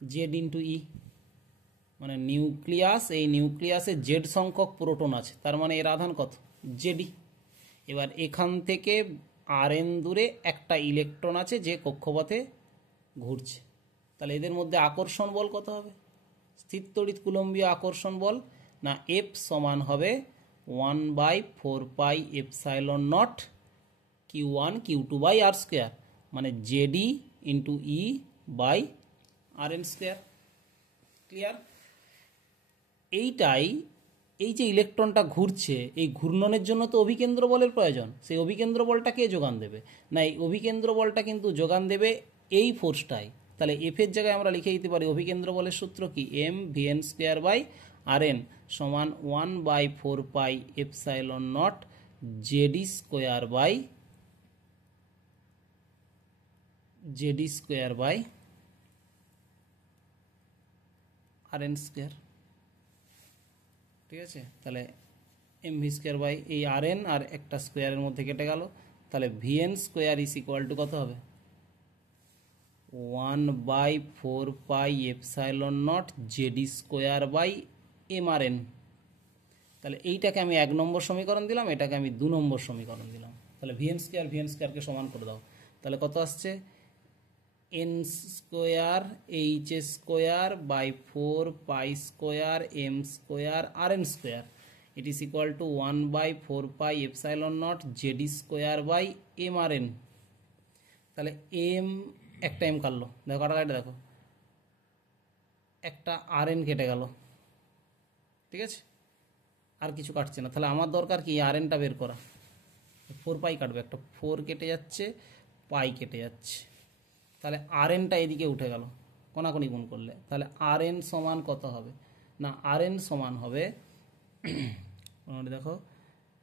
z ইন্টু ই, মানে নিউক্লিয়াস, এই নিউক্লিয়াসে z সংখ্যক প্রোটন আছে, তার মানে এর আধান কত? Zd। এবার এখান থেকে Rn দূরে একটা ইলেকট্রন আছে যে কক্ষপথে ঘুরছে, তাহলে এদের মধ্যে আকর্ষণ বল কত হবে? স্থির তড়িৎ কুলম্বীয় আকর্ষণ বল না F সমান হবে 1/4πε0 Q1 Q2 by R square, মানে Zd into e by Rn square. Clear? এইটাই, এই যে ইলেকট্রনটা ঘুরছে, এই ঘূর্ণনের জন্য তো অভিকেন্দ্র বলের প্রয়োজন। সেই অভিকেন্দ্র বলটা কে যোগান দেবে? না, এই অভিকেন্দ্র বলটা কিন্তু যোগান দেবে এই ফোর্সটাই। তাহলে এফ এর জায়গায় আমরা লিখে দিতে পারি অভিকেন্দ্র বলের সূত্র কি? M VN square by Rn সমান 1/4πε0 Z e square by Rn square. ঠিক আছে, তাহলে এম ভি স্কোয়ার বাই এই Rn আর একটা স্কোয়ারের মধ্যে কেটে গেল, তাহলে Vn square is equal to কত হবে? 1/4πε0 জেডি স্কোয়ার বাই mRn। তাহলে এইটাকে আমি 1 নম্বর সমীকরণ দিলাম, এটাকে আমি 2 নম্বর সমীকরণ দিলাম। তাহলে Vn স্কোয়ারকে সমান করে দাও, তাহলে কত আসছে? n square h square by 4π square m square Rn square, it is equal to 1/4πε0 Z e square by mRn। তাহলে m, একটা m কাটলো, দেখো কাটাকাটি দেখো, একটা Rn কেটে গেল, ঠিক আছে, আর কিছু কাটছে না। তাহলে আমার দরকার কি? Rnটা বের করা। 4π কাটবে, একটা 4 কেটে যাচ্ছে, পাই কেটে যাচ্ছে, তাহলে Rnটা এদিকে উঠে গেল কোনাকুনি গুণ করলে। তাহলে Rn সমান কত হবে? না, Rn সমান হবে দেখো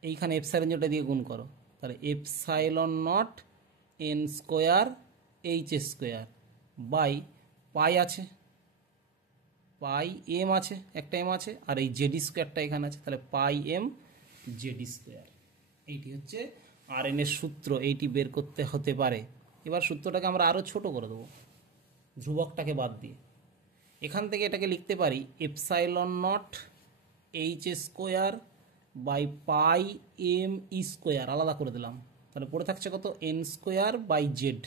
এইখানে এপসাইলন দিয়ে গুণ করো, তাহলে ε0 n square h square by pi আছে, পাই এম আছে, একটা এম আছে, আর এই জেডি স্কোয়ারটা এখানে আছে, তাহলে পাই এম জেডি স্কোয়ার। এইটি হচ্ছে Rn এর সূত্র, এইটি বের করতে হতে পারে। এবার সূত্রটাকে আমরা আরও ছোট করে দেবো, ধ্রুবকটাকে বাদ দিয়ে। এখান থেকে এটাকে লিখতে পারি ε0 h square by pi m e square, আলাদা করে দিলাম, তাহলে পড়ে থাকছে কত? n square by Z.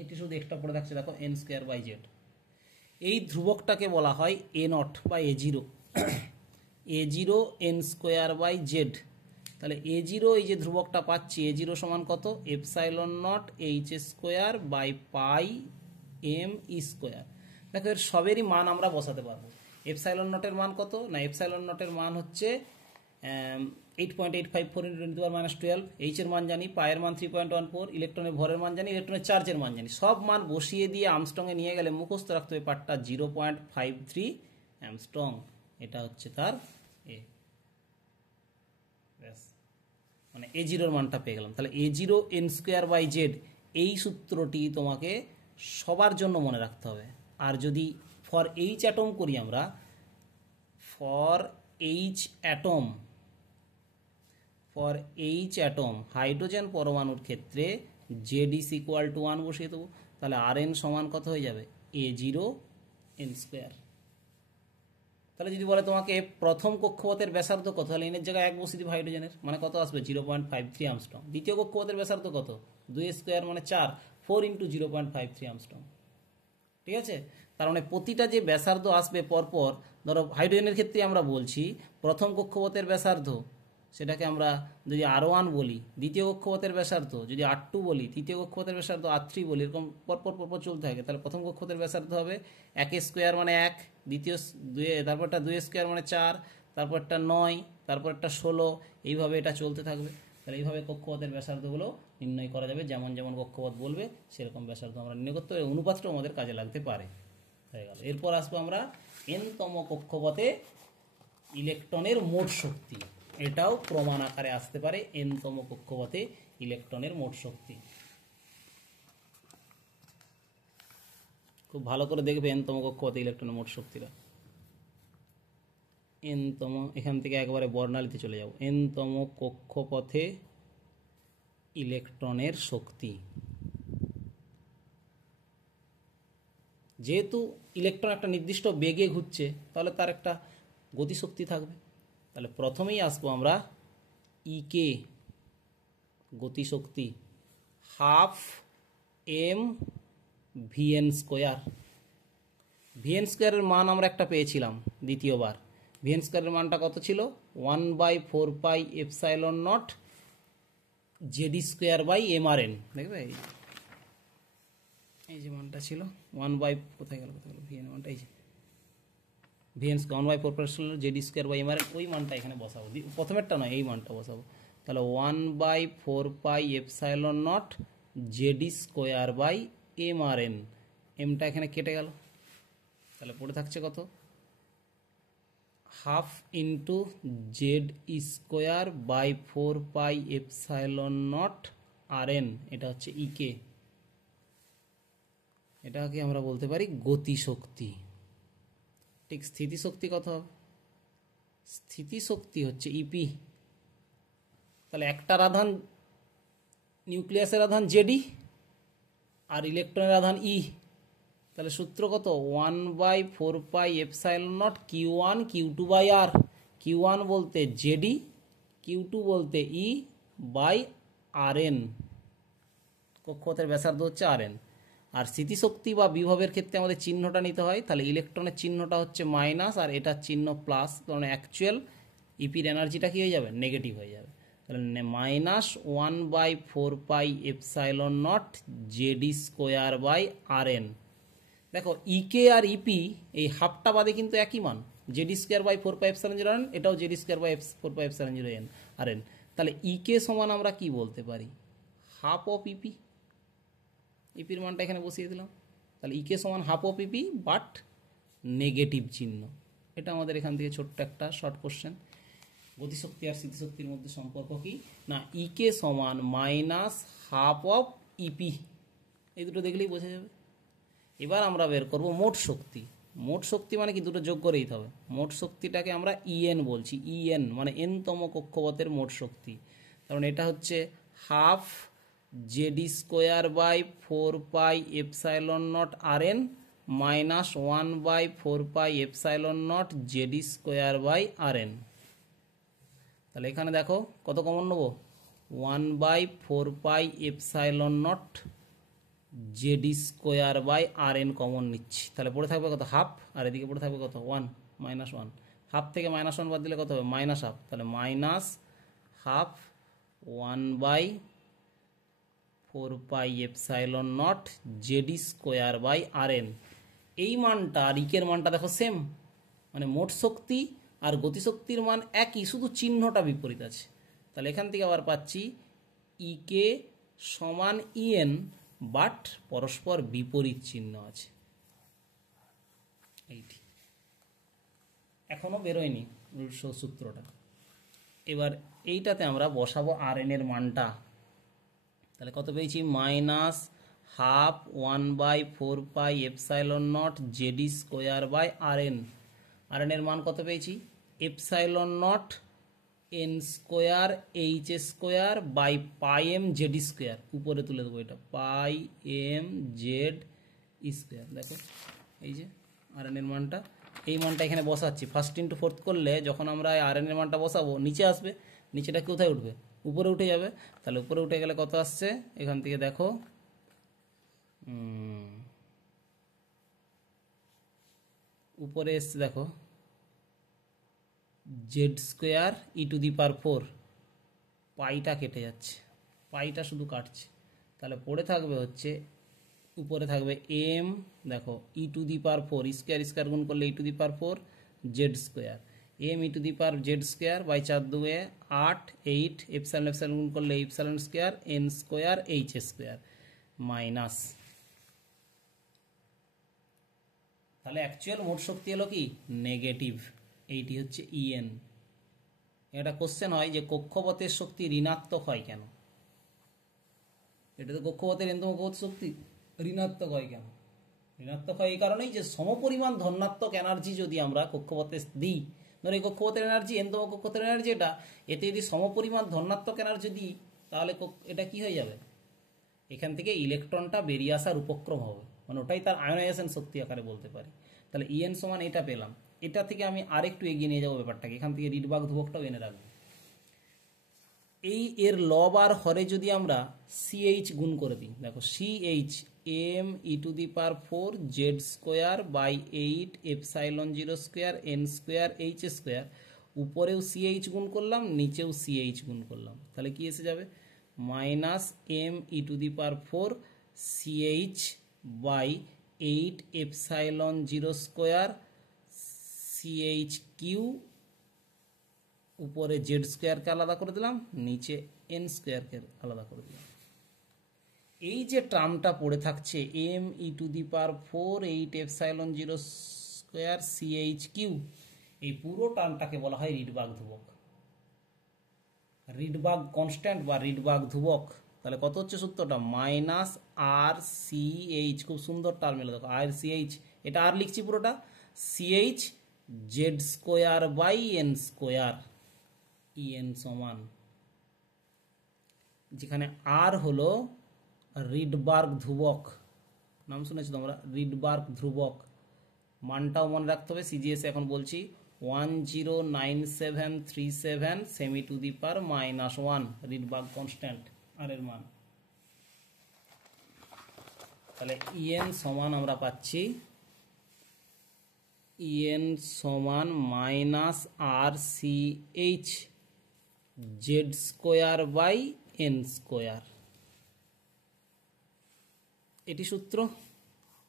এটি শুধু এক্সট্রা পড়ে থাকছে, দেখো n স্কোয়ার বাই জেড। এই ধ্রুবকটাকে বলা হয় a0 বা a0, a0 n square by Z, তাহলে এ জিরো এই যে ধ্রুবকটা পাচ্ছি এ জিরো সমান কত epsilon nought h square by pi m e square. দেখো এর সবেরই মান আমরা বসাতে পারবো। এপসাইলন নটের মান কত না এপসাইলন নটের মান হচ্ছে 8.854 × 10⁻12। এইচ এর মান জানি, পায়ের মান 3.14, ইলেকট্রনের ভরের মান জানি, ইলেকট্রনের চার্জের মান জানি। সব মান বসিয়ে দিয়ে আর্মস্ট্রংয়ে নিয়ে গেলে মুখস্থ রাখতে হবে পার্টটা 0.53 অ্যামস্ট্রং। এটা হচ্ছে তার এ ব্যাস, মানে এ জিরোর মানটা পেয়ে গেলাম। তাহলে a zero n square by Z এই সূত্রটি তোমাকে সবার জন্য মনে রাখতে হবে। আর যদি ফর এইচ অ্যাটম করি আমরা, ফর এইচ অ্যাটম হাইড্রোজেন পরমাণুর ক্ষেত্রে জেড ইস ইকুয়াল টু 1 বসিয়ে দেবো। তাহলে আর এন সমান কত হয়ে যাবে এ জিরো এন স্কোয়ার। তাহলে যদি বলে তোমাকে প্রথম কক্ষপথের ব্যাসার্ধ কত, তাহলে এনের জায়গায় 1 বসিয়ে দিব হাইড্রোজেনের, মানে কত আসবে 0.53 আমস্ট্রং। দ্বিতীয় কক্ষপথের ব্যাসার্ধ কত 2 স্কোয়ার মানে 4 × 0.53 আমস্ট্রং। ঠিক আছে, তার মানে প্রতিটা যে ব্যাসার্ধ আসবে পরপর, ধরো হাইড্রোজেনের ক্ষেত্রে আমরা বলছি প্রথম কক্ষপথের ব্যাসার্ধ সেটাকে আমরা যদি R1 বলি, দ্বিতীয় কক্ষপথের ব্যাসার্ধ যদি R2 বলি, তৃতীয় কক্ষপথের ব্যাসার্ধ R3 বলি, এরকম পরপর চলতে থাকে। তাহলে প্রথম কক্ষপথের ব্যাসার্ধ হবে 1 স্কোয়ার মানে 1, দ্বিতীয় তারপরটা 2 স্কোয়ার মানে 4, তারপরটা 9, তারপরটা 16, এইভাবে এটা চলতে থাকবে। তাহলে এইভাবে কক্ষপথের ব্যাসার্ধগুলো নির্ণয় করা যাবে, যেমন যেমন কক্ষপথ বলবে সেরকম ব্যাসার্ধ আমরা নির্ণয় করতে হবে। অনুপাতটাও আমাদের কাজে লাগতে পারে। হয়ে গেল। এরপর আসবো আমরা এনতম কক্ষপথে ইলেকট্রনের মোট শক্তি। এটাও প্রমাণ আকারে আসতে পারে, এনতম কক্ষপথে ইলেকট্রনের মোট শক্তি। খুব ভালো করে দেখবে এনতম কক্ষপথে ইলেকট্রনের মোট শক্তিটা। এনতম, এখান থেকে একবারে বর্ণালীতে চলে যাও। এনতম কক্ষপথে ইলেকট্রনের শক্তি। যেহেতু ইলেকট্রন একটা নির্দিষ্ট বেগে ঘুরছে, তাহলে তার একটা গতিশক্তি থাকবে। তাহলে প্রথমেই আসবো আমরা ইকে, গতিশক্তি half m VN square. Vn স্কোয়ারের মান আমরা একটা পেয়েছিলাম দ্বিতীয়বার। ভিএন স্কোয়ারের মানটা কত ছিল 1/4πε0 জেডি স্কোয়ার বাই এমআরএন। দেখবে এই যে মানটা ছিল 1 কোথায় গেল ভিএন মানটা, এই যে v n square 1/4πε0 Z e square by m R n, ওই মানটা এখানে বসাবো। প্রথমেরটা নয়, এই মানটা বসাবো। তাহলে 1/4πε0 জেডি স্কোয়ার বাই এমআরএন, এমটা এখানে কেটে গেল। তাহলে পড়ে থাকছে কত half into Z square by 4πε0 R n. এটা হচ্ছে ইকে, এটাকে আমরা বলতে পারি গতিশক্তি। ঠিক স্থিতিশক্তি কত হবে, স্থিতিশক্তি হচ্ছে ইপি। তাহলে একটার আধান নিউক্লিয়াসের আধান জেডি আর ইলেকট্রনের আধান ই। তাহলে সূত্র কত 1/4πε0 Q1 Q2 by R. Q1 বলতে জেডি, Q2 বলতে ই বাই আর এন। কক্ষপথের ব্যাসার্ধ হচ্ছে আর এন। আর স্থিতিশক্তি বা বিভবের ক্ষেত্রে আমাদের চিহ্নটা নিতে হয়। তাহলে ইলেকট্রনের চিহ্নটা হচ্ছে মাইনাস আর এটার চিহ্ন প্লাস, কারণ অ্যাকচুয়াল ইপির এনার্জিটা কী হয়ে যাবে নেগেটিভ হয়ে যাবে। তাহলে -1/4πε0 Z e square by R n. দেখো ইকে আর ইপি এই হাফটা বাদে কিন্তু একই মান, জেডি স্কোয়ার বাই 4πε0 এন, এটাও Z e square by 4πε0 n R n. তাহলে ইকে সমান আমরা কি বলতে পারি হাফ অফ ইপি। ইপির মানটা এখানে বসিয়ে দিলাম। তাহলে ইকে সমান half of EP but negative চিহ্ন। এটা আমাদের এখান থেকে ছোট্ট একটা শর্ট কোশ্চেন। গতিশক্তি আর স্থিতিশক্তির মধ্যে সম্পর্ক কি না ইকে সমান মাইনাস হাফ অফ ইপি, এই দুটো দেখলেই বোঝা যাবে। এবার আমরা বের করব মোট শক্তি। মোট শক্তি মানে কি দুটো যোগ করেই হবে। মোট শক্তিটাকে আমরা ইএন বলছি, ইএন মানে এনতম কক্ষপথের মোট শক্তি। কারণ এটা হচ্ছে half Z e square by 4πε0 R n minus 1/4πε0 Z e square by R n. তাহলে এখানে দেখো কত কমন নেবো 1/4πε0 Z e square by R n common নিচ্ছি। তাহলে পড়ে থাকবে কত হাফ, আর এদিকে পড়ে থাকবে কত 1 -1। হাফ থেকে -1 বাদ দিলে কত হবে -1/2। তাহলে half 1/4πε0 Z e square by R n. এই মানটা আর ইকের মানটা দেখো সেম, মানে মোট শক্তি আর গতিশক্তির মান একই, শুধু চিহ্নটা বিপরীত আছে। তাহলে এখান থেকে আবার পাচ্ছি ইকে সমান ইএন, বাট পরস্পর বিপরীত চিহ্ন আছে। এইটি এখনো বেরোয়নি সূত্রটা। এবার এইটাতে আমরা বসাবো আর এন এর মানটা। তাহলে কত পেয়েছি? -1/4πε0 Z e square by R n. R n এর মান কত পেয়েছি? ε0 n square h square by pi m Z square. উপরে তুলে দেবো এটা, পাই এম জেড স্কোয়ার। দেখো এই যে আর এন এর মানটা, এই মানটা এখানে বসাচ্ছি। ফার্স্ট ইন্টু ফোর্থ করলে যখন আমরা আর এন এর মানটা বসাবো নিচে আসবে, নিচেটা কোথায় উঠবে? উপরে উঠে যাবে। তাহলে উপরে উঠে গেলে কত আসছে? এখান থেকে দেখো উপরে এসছে, দেখো জেড স্কোয়ার e⁴। পাইটা কেটে যাচ্ছে, পাইটা শুধু কাটছে। তাহলে পড়ে থাকবে হচ্ছে, উপরে থাকবে এম, দেখো e⁴, স্কোয়ার স্কোয়ার গুণ করলে e⁴ Z square, m Z square by 4×2 8, 8 epsilon epsilon গুণ করলে epsilon square n square h square minus. তাহলে অ্যাকচুয়াল মোট শক্তি হলো কি? নেগেটিভ। এইটি হচ্ছে ইএন। এটা কোশ্চেন হয় যে কক্ষপথের শক্তি ঋণাত্মক হয় কেন? এটা তো কক্ষপথের এন্তমুখপথ শক্তি ঋণাত্মক হয় কেন? ঋণাত্মক হয় এই কারণেই যে সমপরিমাণ ধনাত্মক এনার্জি যদি আমরা কক্ষপথে দিই, ধরো এই কক্ষপথের এনার্জি, এনতম কক্ষপথের এনার্জি এটা, এতে যদি সমপরিমাণ ধনাত্মক এনার্জি দিই তাহলে এটা কি হয়ে যাবে? এখান থেকে ইলেকট্রনটা বেরিয়ে আসার উপক্রম হবে, মানে ওটাই তার আয়নাইজেশন শক্তি আকারে বলতে পারি। তাহলে ইএন সমান এটা পেলাম। এটা থেকে আমি আরেকটু এগিয়ে নিয়ে যাবো ব্যাপারটাকে, এখান থেকে রিডবার্গ ধ্রুবকটাও এনে রাখবো। এই এর লব আর হরে যদি আমরা সিএইচ গুণ করে দিই, দেখো c h m e⁴ Z square by 8 ε0 square n square h square, উপরেও সিএইচ গুণ করলাম, নিচেও সিএইচ গুণ করলাম, তাহলে কি এসে যাবে? -m e⁴ c h by 8 ε0 square c h q, উপরে জেড স্কোয়ারকে আলাদা করে দিলাম, নিচে এন স্কোয়ারকে আলাদা করে দিলাম। এই যে টার্মটা পড়ে থাকছে M e⁴ 8 ε0 square c h Q, এই পুরো টার্মটাকে বলা হয় রিডবার্গ ধ্রুবক, রিডবার্গ কনস্ট্যান্ট বা রিডবার্গ ধ্রুবক। তাহলে কত হচ্ছে সূত্রটা? -RCH, খুব সুন্দর টার্ম এলো দেখো, RCH, এটা আর লিখছি পুরোটা, CH Z square by N square. EN সমান, যেখানে আর হলো রিডবার্গ ধ্রুবক, নাম শুনেছো তোমরা, রিডবার্গ ধ্রুবক। মানটাও মনে রাখতে হবে, সিজিএস এখন বলছি 109737 10⁻⁻1 রিডবার্গ কনস্ট্যান্ট আর এর মান। তাহলে ইএন সমান আমরা পাচ্ছি, ইএন সমান -RCH Z square by N square, এটি সূত্র।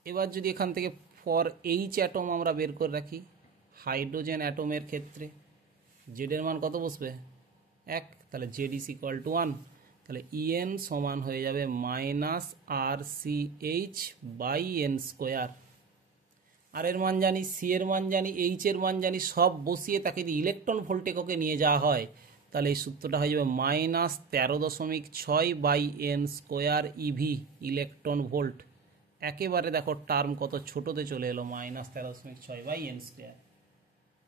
এবার যদি এখান থেকে ফর এইচ অ্যাটম আমরা বের করে রাখি, হাইড্রোজেন অ্যাটমের ক্ষেত্রে জেডের মান কত বসবে? 1, তাহলে জেড ইজ ইকুয়াল টু 1। তাহলে ইএন সমান হয়ে যাবে -RCH বাই এন স্কোয়ার। আর এর মান জানি, সি এর মান জানি, এইচ এর মান জানি, সব বসিয়ে তাকে যদি ইলেকট্রন ভোল্ট এককে নিয়ে যাওয়া হয় তাহলে এই সূত্রটা হয়ে যাবে -13.6 by N square eV, electron volt. একেবারে দেখো টার্ম কত ছোটতে চলে এলো, -13.6 বাই এন স্কোয়ার।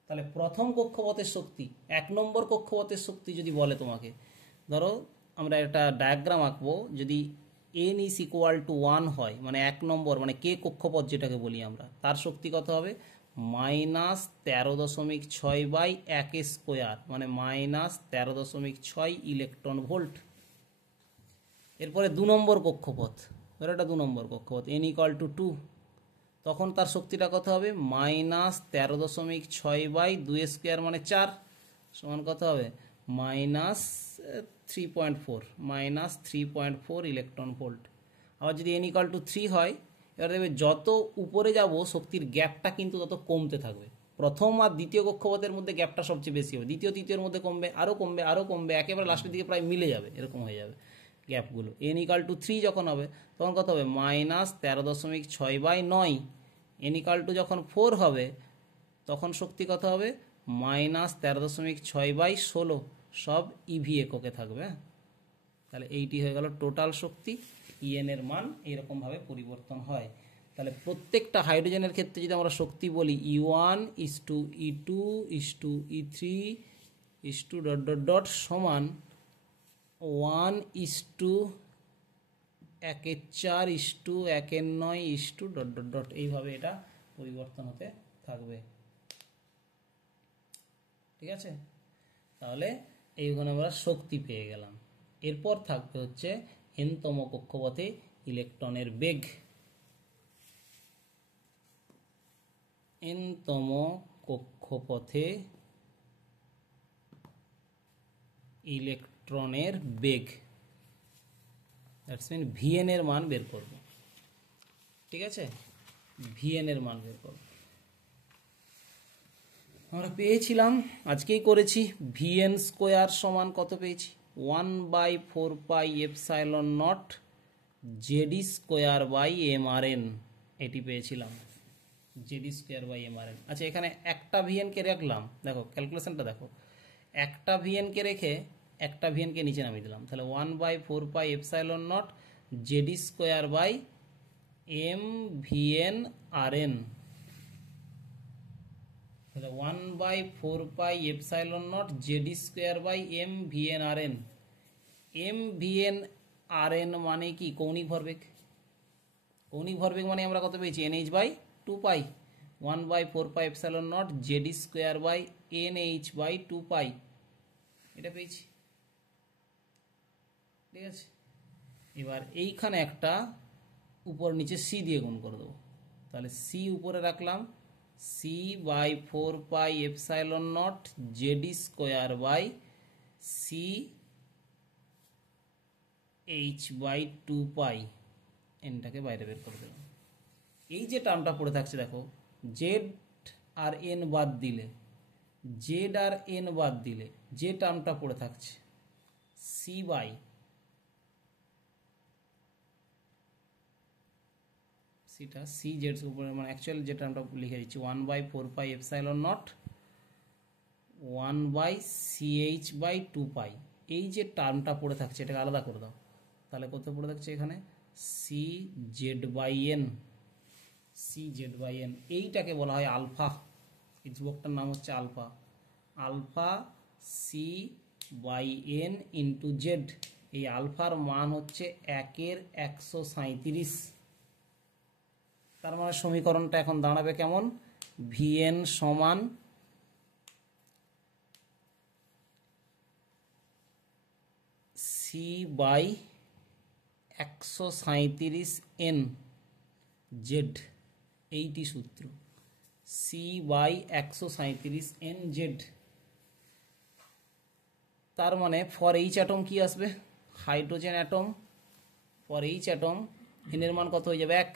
তাহলে প্রথম কক্ষপথের শক্তি, 1 নম্বর কক্ষপথের শক্তি যদি বলে তোমাকে, ধরো আমরা একটা ডায়াগ্রাম আঁকবো, যদি n ইজ ইকুয়াল টু 1 হয়, মানে 1 নম্বর মানে কে কক্ষপথ যেটাকে বলি আমরা, তার শক্তি কত হবে? -13.6 বাই 1 স্কোয়ার, মানে -13.6 ইলেকট্রন ভোল্ট। এরপরে 2 নম্বর কক্ষপথ, ধরো এটা 2 নম্বর কক্ষপথ, n ইকুয়াল টু 2, তখন তার শক্তিটা কত হবে? -13.6 বাই 2 স্কোয়ার মানে 4, সমান কত হবে? Minus 3.4 minus 3.4 electron volt. আবার যদি n ইকাল টু 3 হয়, এবার দেখবে যত উপরে যাব শক্তির গ্যাপটা কিন্তু তত কমতে থাকবে। প্রথম আর দ্বিতীয় কক্ষপথের মধ্যে গ্যাপটা সবচেয়ে বেশি হবে, দ্বিতীয় তৃতীয়ের মধ্যে কমবে, আরও কমবে, আরও কমবে, একেবারে লাস্টের দিকে প্রায় মিলে যাবে, এরকম হয়ে যাবে গ্যাপগুলো। n ইকাল টু 3 যখন হবে তখন কত হবে, মাইনাস 13.6/9। n ইকাল টু যখন 4 হবে তখন শক্তি কত হবে, মাইনাস 13.6/16, সব ইভি এককে থাকবে। তাহলে এইটি হয়ে গেল টোটাল শক্তি। ইএন এর মান এরকমভাবে পরিবর্তন হয়। তাহলে প্রত্যেকটা হাইড্রোজেনের ক্ষেত্রে যদি আমরা শক্তি বলি E1 = E2 = E3 = সমান 1:1.4:1:9 এইভাবে এটা পরিবর্তন হতে থাকবে। ঠিক আছে, তাহলে এইখানে আমরা শক্তি পেয়ে গেলাম। এরপর থাকবে হচ্ছে এনতম কক্ষপথে ইলেকট্রনের বেগ। এনতম কক্ষপথে ইলেকট্রনের বেগ, দ্যাটস মিন ভিএন এর মান বের করব। ঠিক আছে, ভিএন এর মান বের করব। আমরা পেয়েছিলাম, আজকেই করেছি, ভিএন স্কোয়ার সমান কত পেয়েছি, 1/4πε0 ZE²/mRN, এটি পেয়েছিলাম, ZE²/mRN। আচ্ছা, এখানে একটা ভিএনকে রাখলাম, দেখো ক্যালকুলেশনটা দেখো, একটা ভিএনকে রেখে একটা ভিএনকে নিচে নামিয়ে দিলাম, তাহলে 1/4πε0 ZE²/mVNRN, তাহলে 1/4πε0 ZE²/mVNRN। mVNRN মানে কি, কৌণিক ভরবেগ। কৌণিক ভরবেগ মানে আমরা কত পেয়েছি, NH/2π, 1/4πε0 ZE²/NH/2π, এটা পেয়েছি। ঠিক আছে, এবার এইখানে একটা উপর নিচে সি দিয়ে গুণ করে দেবো, তাহলে সি উপরে রাখলাম, c/4πε0 ZE²/CH/2π, এনটাকে বাইরে বের করে দেবো। এই যে টার্মটা পড়ে থাকছে দেখো, জেড আর এন বাদ দিলে, জেড আর এন বাদ দিলে যে টার্মটা পড়ে থাকছে সি বাই, সেটা সি জেড উপরে, মানে অ্যাকচুয়াল যে টার্মটা লিখে দিচ্ছি 1/4πε0 1/CH/2π, এই যে টার্মটা পড়ে থাকছে এটাকে আলাদা করে দাও, তাহলে কত পড়ে থাকছে এখানে, CZ/N, CZ/N, এইটাকে বলা হয় আলফা, এই যুবকটার নাম হচ্ছে আলফা, আলফা C/N × Z। এই আলফার মান হচ্ছে 1/137, তার মানে সমীকরণটা এখন দাঁড়াবে কেমন, VN সমান C/137N Z, এইটি সূত্র, C/137N Z। তার মানে ফর এইচ অ্যাটম কি আসবে, hydrogen atom, for H atom N এর মান কত হয়ে যাবে, 1,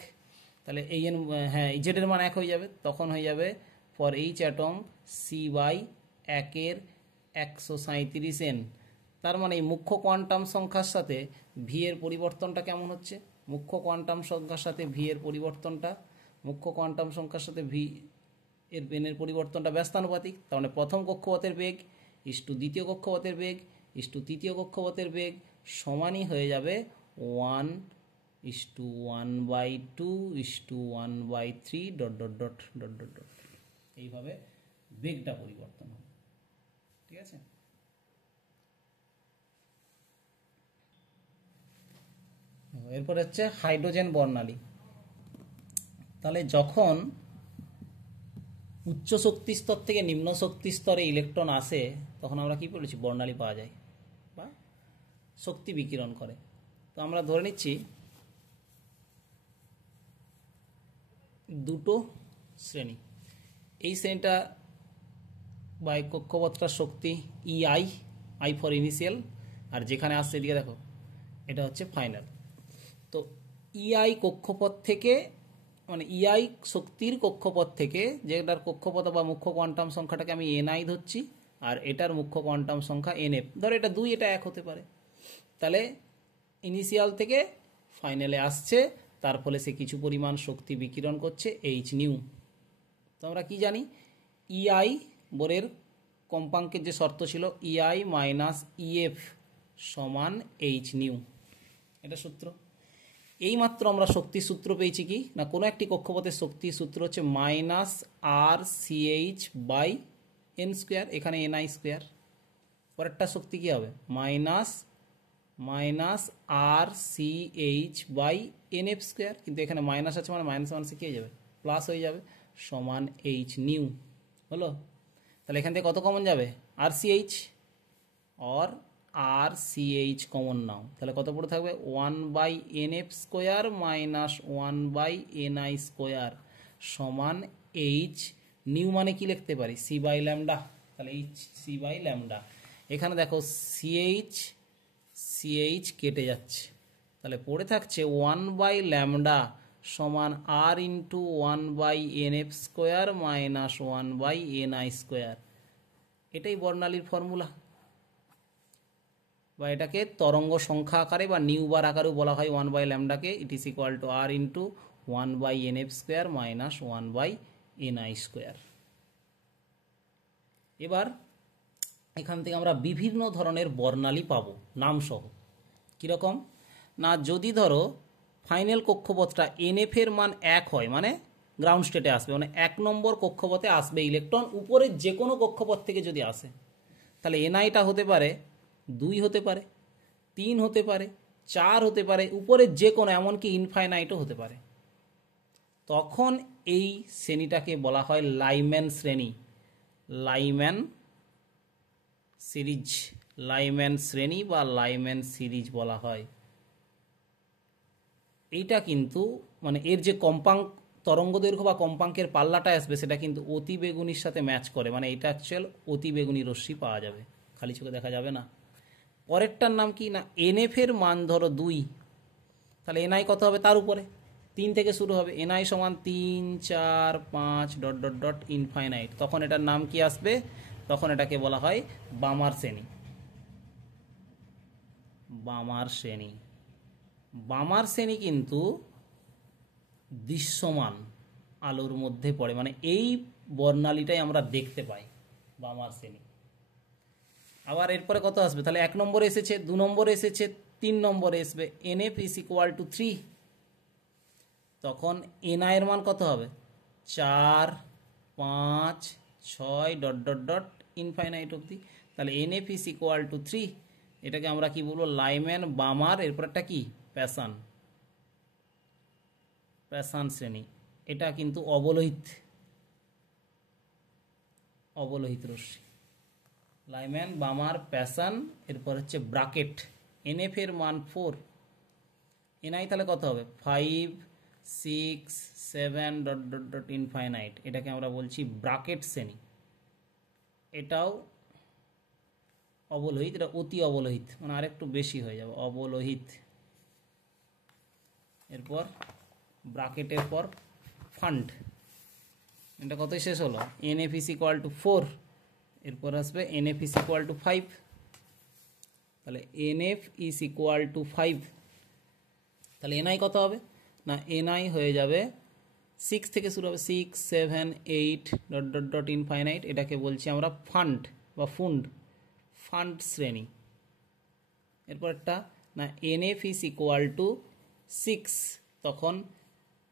তাহলে এই এন, হ্যাঁ জেড এর মান 1 হয়ে যাবে, তখন হয়ে যাবে ফর এইচ অ্যাটম C/137N। তার মানে এই মুখ্য কোয়ান্টাম সংখ্যার সাথে ভি এর পরিবর্তনটা কেমন হচ্ছে, মুখ্য কোয়ান্টাম সংখ্যার সাথে ভি এর পরিবর্তনটা, মুখ্য কোয়ান্টাম সংখ্যার সাথে ভি এর এর পরিবর্তনটা ব্যস্তানুপাতিক। তার মানে প্রথম কক্ষপথের বেগ ইস্টু দ্বিতীয় কক্ষপথের বেগ ইস্টু তৃতীয় কক্ষপথের বেগ সমানই হয়ে যাবে 1:1/2:1/3 ... এইভাবে বেগটা পরিবর্তন হবে। ঠিক আছে, এরপর হচ্ছে হাইড্রোজেন বর্ণালী। তাহলে যখন উচ্চ শক্তি স্তর থেকে নিম্ন শক্তি স্তরে ইলেকট্রন আসে তখন আমরা কি বলেছি, বর্ণালী পাওয়া যায় বা শক্তি বিকিরণ করে। তো আমরা ধরে নিচ্ছি দুটো শ্রেণী, এই শ্রেণীটা বা কক্ষপথটার শক্তি EI, আই ফর ইনিশিয়াল, আর যেখানে আসছে এদিকে দেখো এটা হচ্ছে ফাইনাল। তো ইআই কক্ষপথ থেকে মানে ইআই শক্তির কক্ষপথ থেকে, যেটার কক্ষপথ বা মুখ্য কোয়ান্টাম সংখ্যাটাকে আমি এনআই ধরছি, আর এটার মুখ্য কোয়ান্টাম সংখ্যা এনএফ, ধরো এটা 2 এটা 1 হতে পারে, তাহলে ইনিশিয়াল থেকে ফাইনালে আসছে, তার ফলে সে কিছু পরিমাণ শক্তি বিকিরণ করছে এইচ নিউ। তো আমরা কি জানি, ইআই বোরের কম্পাঙ্কের যে শর্ত ছিল ইআই মাইনাস ইএফ সমান এইচ নিউ, এটা সূত্র। এইমাত্র আমরা শক্তির সূত্র পেয়েছি কি না, কোনো একটি কক্ষপথের শক্তির সূত্র হচ্ছে minus R CH by N square, এখানে এনআই স্কোয়ার। পরেরটা শক্তি কি হবে, minus R CH by N F square, কিন্তু এখানে মাইনাস আছে মানে মাইনাস মাইনাসে কি হয়ে যাবে, প্লাস হয়ে যাবে, সমান এইচ নিউ হলো। তাহলে এখান থেকে কত কমন যাবে, আর সিএইচ, আর আর সিএইচ কমন নাও, তাহলে কত পড়ে থাকবে 1/nf square minus 1/ni square সমান এইচ নিউ, মানে কি লিখতে পারি সি বাই ল্যামডা, তাহলে এইচ সি বাই ল্যামডা। এখানে দেখো সিএইচ কেটে যাচ্ছে, তাহলে পড়ে থাকছে 1/λ সমান R into 1/nf square minus 1/ni square. এটাই বর্ণালীর ফর্মুলা, বা এটাকে তরঙ্গ সংখ্যা আকারে বা নিউ বার আকারেও বলা হয় 1/λকে। It is equal to R into 1/nf square minus 1/ni square. এবার এখান থেকে আমরা বিভিন্ন ধরনের বর্ণালী পাবো নামসহ। কীরকম না, যদি ধরো ফাইনাল কক্ষপথটা এনএফ এর মান 1 হয়, মানে গ্রাউন্ড স্টেটে আসবে, মানে 1 নম্বর কক্ষপথে আসবে ইলেকট্রন, উপরে যে কোনো কক্ষপথ থেকে যদি আসে, তাহলে এনআইটা হতে পারে 2 হতে পারে, 3 হতে পারে, 4 হতে পারে, উপরে যে কোনো, এমনকি ইনফাইনাইটও হতে পারে। তখন এই শ্রেণীটাকে বলা হয় লাইম্যান শ্রেণী, লাইম্যান সিরিজ, লাইম্যান শ্রেণী বা লাইম্যান সিরিজ বলা হয়। এইটা কিন্তু মানে এর যে কম্পাঙ্ক তরঙ্গ দৈর্ঘ্য বা কম্পাঙ্কের পাল্লাটা আসবে সেটা কিন্তু অতি বেগুনির সাথে ম্যাচ করে, মানে এটা অ্যাকচুয়াল অতি বেগুনি রশ্মি পাওয়া যাবে, খালি চোখে দেখা যাবে না। পরেরটার নাম কি না, এনএফ এর মান ধরো 2, তাহলে এনআই কত হবে তার উপরে, 3 থেকে শুরু হবে, এনআই সমান 3, 4, 5 ডট ডট ডট ইনফাইনাইট। তখন এটার নাম কি আসবে, তখন এটাকে বলা হয় বামার শ্রেণী, বামার শ্রেণী। বামার শ্রেণী কিন্তু দৃশ্যমান আলোর মধ্যে পড়ে, মানে এই বর্ণালীটাই আমরা দেখতে পাই বামার শ্রেণী। আবার এরপরে কত আসবে, তাহলে 1 নম্বরে এসেছে, 2 নম্বরে এসেছে, 3 নম্বরে আসবে এনএফ ইজ ইকুয়াল টু 3, তখন এনআই এর মান কত হবে 4, 5, 6 ডট ডট ডট ইনফাইনাইট অবধি। তাহলে এনএফ ইজ ইকুয়াল টু 3, এটাকে আমরা কি বলবো, লাইম্যান বামার, এরপরটা কি প্যাসান, প্যাসান শ্রেণী। এটা কিন্তু অবলোহিত, অবলোহিত রশ্মি, লাইম্যান বামার প্যাসান, এরপর হচ্ছে ব্রাকেট, এনএফ এর মান 4, এনআই তাহলে কত হবে 5, 6, 7 ডট ডট ডট ইনফাইনাইট, এটাকে আমরা বলছি ব্রাকেট শ্রেণী। এটাও অবলোহিত, এটা অতি অবলোহিত, মানে আরেকটু বেশি হয়ে যাবে অবলোহিত। এরপর ব্রাকেটের পর ফান্ড, এটা কতই শেষ হলো, এনএফ ইজ ইকুয়াল টু 4, এরপর আসবে এনএফ ইজ ইকুয়াল টু 5, তাহলে এনএফ ইজ ইকুয়াল টু 5, তাহলে এনআই কত হবে না, এনআই হয়ে যাবে 6 থেকে শুরু হবে, 6, 7, 8 ডট ডট ডট ইনফাইনাইট, এটাকে বলছি আমরা ফান্ড বা ফুন্ড, ফান্ড শ্রেণী। এরপরটা না এনএফ ইজ ইকুয়াল টু 6, তখন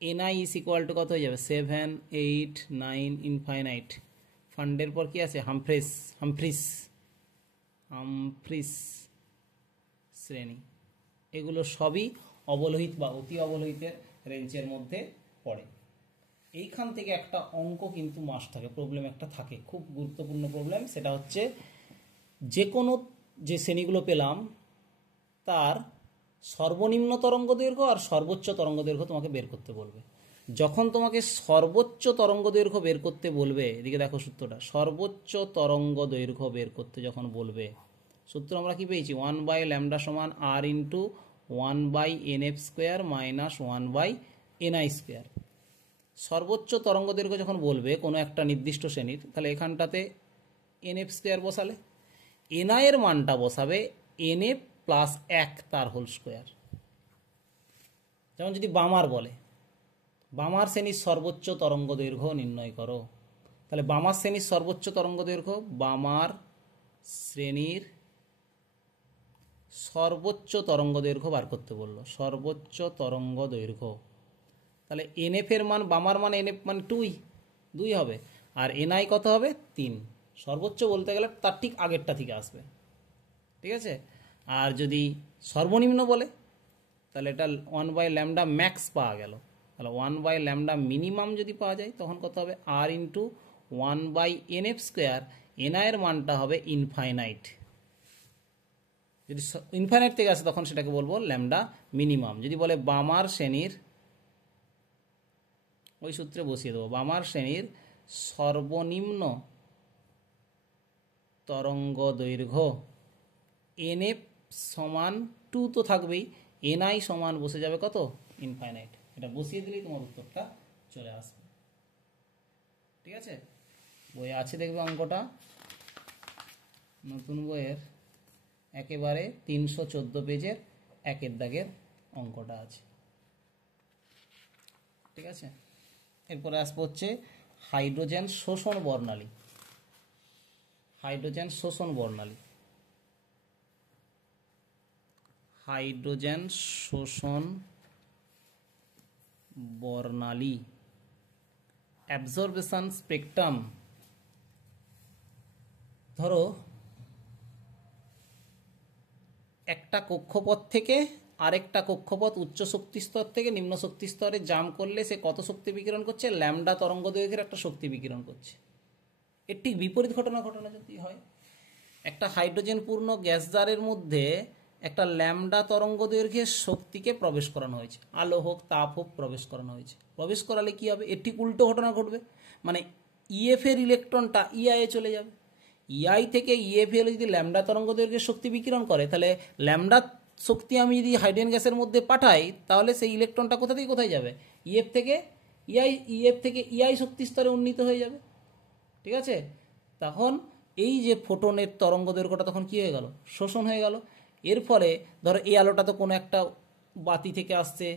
এনআই ইজ ইকুয়াল টু কত হয়ে যাবে 7, 8, 9 ইনফাইনাইট। ফান্ডের পর কি আছে হামফ্রিস, হামফ্রিস, হামফ্রিস শ্রেণী। এগুলো সবই অবলোহিত বা অতি অবলোহিতের রেঞ্জের মধ্যে পড়ে। এইখান থেকে একটা অঙ্ক কিন্তু মাস্ট থাকে, প্রবলেম একটা থাকে, খুব গুরুত্বপূর্ণ প্রবলেম, সেটা হচ্ছে যে কোনো যে শ্রেণীগুলো পেলাম তার সর্বনিম্ন তরঙ্গ দৈর্ঘ্য আর সর্বোচ্চ তরঙ্গ দৈর্ঘ্য তোমাকে বের করতে বলবে। যখন তোমাকে সর্বোচ্চ তরঙ্গ দৈর্ঘ্য বের করতে বলবে, এদিকে দেখো সূত্রটা, সর্বোচ্চ তরঙ্গ দৈর্ঘ্য বের করতে যখন বলবে, সূত্র আমরা কি পেয়েছি, 1/λ সমান r into 1/nf² minus 1/ni²। সর্বোচ্চ তরঙ্গ দৈর্ঘ্য যখন বলবে কোনো একটা নির্দিষ্ট শ্রেণীর, তাহলে এখানটাতে nf² বসালে, ni এর মানটা বসাবে nf প্লাস 1 তার হোল স্কোয়ার। যেমন যদি বামার বলে, বামার শ্রেণীর সর্বোচ্চ তরঙ্গ দৈর্ঘ্য নির্ণয় করো, তাহলে বামার শ্রেণীর সর্বোচ্চ তরঙ্গ দৈর্ঘ্য, বামার শ্রেণীর সর্বোচ্চ তরঙ্গ দৈর্ঘ্য বার করতে বললো, সর্বোচ্চ তরঙ্গ দৈর্ঘ্য। তাহলে এনএফ এর মান, বামার মান এনএফ মানে 2 হবে, আর এনআই কত হবে 3। সর্বোচ্চ বলতে গেলে তার ঠিক আগেরটা থেকে আসবে, ঠিক আছে। আর যদি সর্বনিম্ন বলে, তাহলে এটা 1/λ ম্যাক্স পাওয়া গেল, তাহলে 1/λ মিনিমাম যদি পাওয়া যায় তখন কত হবে, আর ইন্টু 1/nf², এনআই এর মানটা হবে ইনফাইনাইট। যদি ইনফাইনাইট থেকে আসে তখন সেটাকে বলবো ল্যামডা মিনিমাম। যদি বলে বামার শ্রেণীর, ওই সূত্রে বসিয়ে দেবো, বামার শ্রেণীর সর্বনিম্ন তরঙ্গ দৈর্ঘ্য এনএফ সমান 2 তো থাকবেই, এনআই সমান বসে যাবে কত, ইনফাইনাইট। এটা বসিয়ে দিলেই তোমার উত্তরটা চলে আসবে, ঠিক আছে। বইয়ে আছে দেখবে অঙ্কটা, নতুন বইয়ের একেবারে 314 পেজের 1 দাগের অঙ্কটা আছে, ঠিক আছে। এরপরে আসবো হচ্ছে হাইড্রোজেন শোষণ বর্ণালী। হাইড্রোজেন শোষণ বর্ণালী, হাইড্রোজেন শোষণ বর্ণালী, অ্যাবজর্বেশন স্পেকট্রাম। ধরো একটা কক্ষপথ থেকে আরেকটা কক্ষপথ উচ্চ শক্তি স্তর থেকে নিম্ন শক্তি স্তরে জাম করলে সে কত শক্তি বিকিরণ করছে, ল্যামডা তরঙ্গ দৈর্ঘ্যের একটা শক্তি বিকিরণ করছে। এর ঠিক বিপরীত ঘটনা যদি হয়, একটা হাইড্রোজেন পূর্ণ গ্যাস জারের মধ্যে একটা ল্যামডা তরঙ্গ দৈর্ঘ্যের শক্তিকে প্রবেশ করানো হয়েছে, আলো হোক তাপ হোক প্রবেশ করানো হয়েছে। প্রবেশ করালে কি হবে, এর ঠিক উল্টো ঘটনা ঘটবে, মানে ইএফ এর ইলেকট্রনটা ইআই এ চলে যাবে। ইআই থেকে ইএফ এল যদি ল্যামডা তরঙ্গ দৈর্ঘ্যের শক্তি বিকিরণ করে, তাহলে ল্যামডা শক্তি আমি যদি হাইড্রোজেন গ্যাসের মধ্যে পাঠাই, তাহলে সেই ইলেকট্রনটা কোথা থেকে কোথায় যাবে, ইএফ থেকে ইআই, ইএফ থেকে ইআই শক্তি স্তরে উন্নীত হয়ে যাবে, ঠিক আছে। তখন এই যে ফোটনের তরঙ্গ দৈর্ঘ্যটা তখন কি হয়ে গেল, শোষণ হয়ে গেল। এর ফলে ধরো এই আলোটা তো কোনো একটা বাতি থেকে আসছে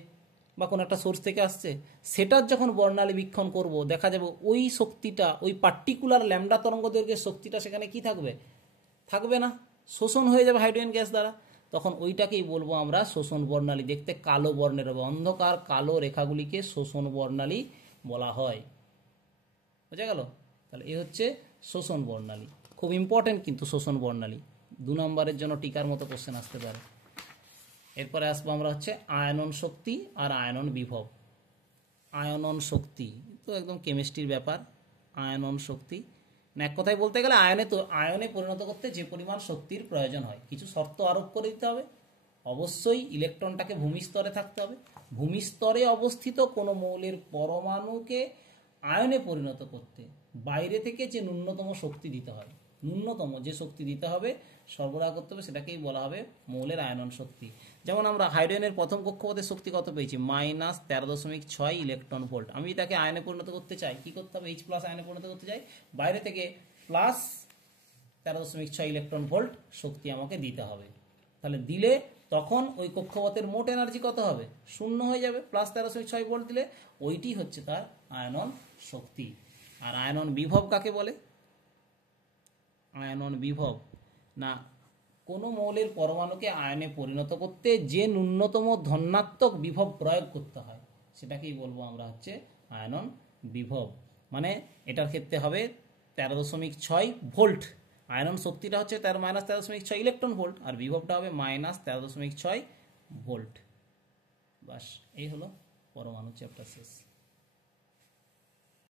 বা কোনো একটা সোর্স থেকে আসছে, সেটার যখন বর্ণালী বীক্ষণ করব, দেখা যাবে ওই শক্তিটা, ওই পার্টিকুলার ল্যামডা তরঙ্গ দৈর্ঘ্যের শক্তিটা সেখানে কি থাকবে, থাকবে না, শোষণ হয়ে যাবে হাইড্রোজেন গ্যাস দ্বারা। তখন ওইটাকেই বলবো আমরা শোষণ বর্ণালী। দেখতে কালো বর্ণের হবে, অন্ধকার কালো রেখাগুলিকে শোষণ বর্ণালী বলা হয়, বোঝা গেল। তাহলে এ হচ্ছে শোষণ বর্ণালী, খুব ইম্পর্টেন্ট কিন্তু শোষণ বর্ণালী, 2 নম্বরের জন্য টিকার মতো কোশ্চেন আসতে পারে। এরপরে আসবো আমরা হচ্ছে আয়নন শক্তি আর আয়নন বিভব। আয়নন শক্তি তো একদম কেমিস্ট্রির ব্যাপার। আয়নন শক্তি না, এক কথায় বলতে গেলে আয়নে পরিণত করতে যে পরিমাণ শক্তির প্রয়োজন হয়, কিছু শর্ত আরোপ করে দিতে হবে। অবশ্যই ইলেকট্রনটাকে ভূমিস্তরে থাকতে হবে, ভূমিস্তরে অবস্থিত কোনো মৌলের পরমাণুকে আয়নে পরিণত করতে বাইরে থেকে যে ন্যূনতম শক্তি দিতে হয়, ন্যূনতম যে শক্তি দিতে হবে, সরবরাহ করতে হবে, সেটাকেই বলা হবে মৌলের আয়নন শক্তি। যেমন আমরা হাইড্রোজেনের প্রথম কক্ষপথের শক্তি কত পেয়েছি, -13.6 ইলেকট্রন ভোল্ট। আমি তাকে আয়নে পরিণত করতে চাই, কি করতে হবে, H+ আয়নে পরিণত করতে চাই, বাইরে থেকে +13.6 ইলেকট্রন ভোল্ট শক্তি আমাকে দিতে হবে। তাহলে দিলে তখন ওই কক্ষপথের মোট এনার্জি কত হবে, 0 হয়ে যাবে। +13.6 ভোল্ট দিলে ওইটি হচ্ছে তার আয়নন শক্তি। আর আয়নন বিভব কাকে বলে, আয়নন বিভব না, কোনো মৌলের পরমাণুকে আয়নে পরিণত করতে যে ন্যূনতম ধনাত্মক বিভব প্রয়োগ করতে হয়, সেটাকেই বলবো আমরা হচ্ছে আয়নন বিভব। মানে এটার ক্ষেত্রে হবে 13.6 ভোল্ট, আয়নন শক্তিটা হচ্ছে তার -13.6 ইলেকট্রন ভোল্ট, আর বিভবটা হবে -13.6 ভোল্ট। বাস, এই হলো পরমাণু চ্যাপ্টার শেষ।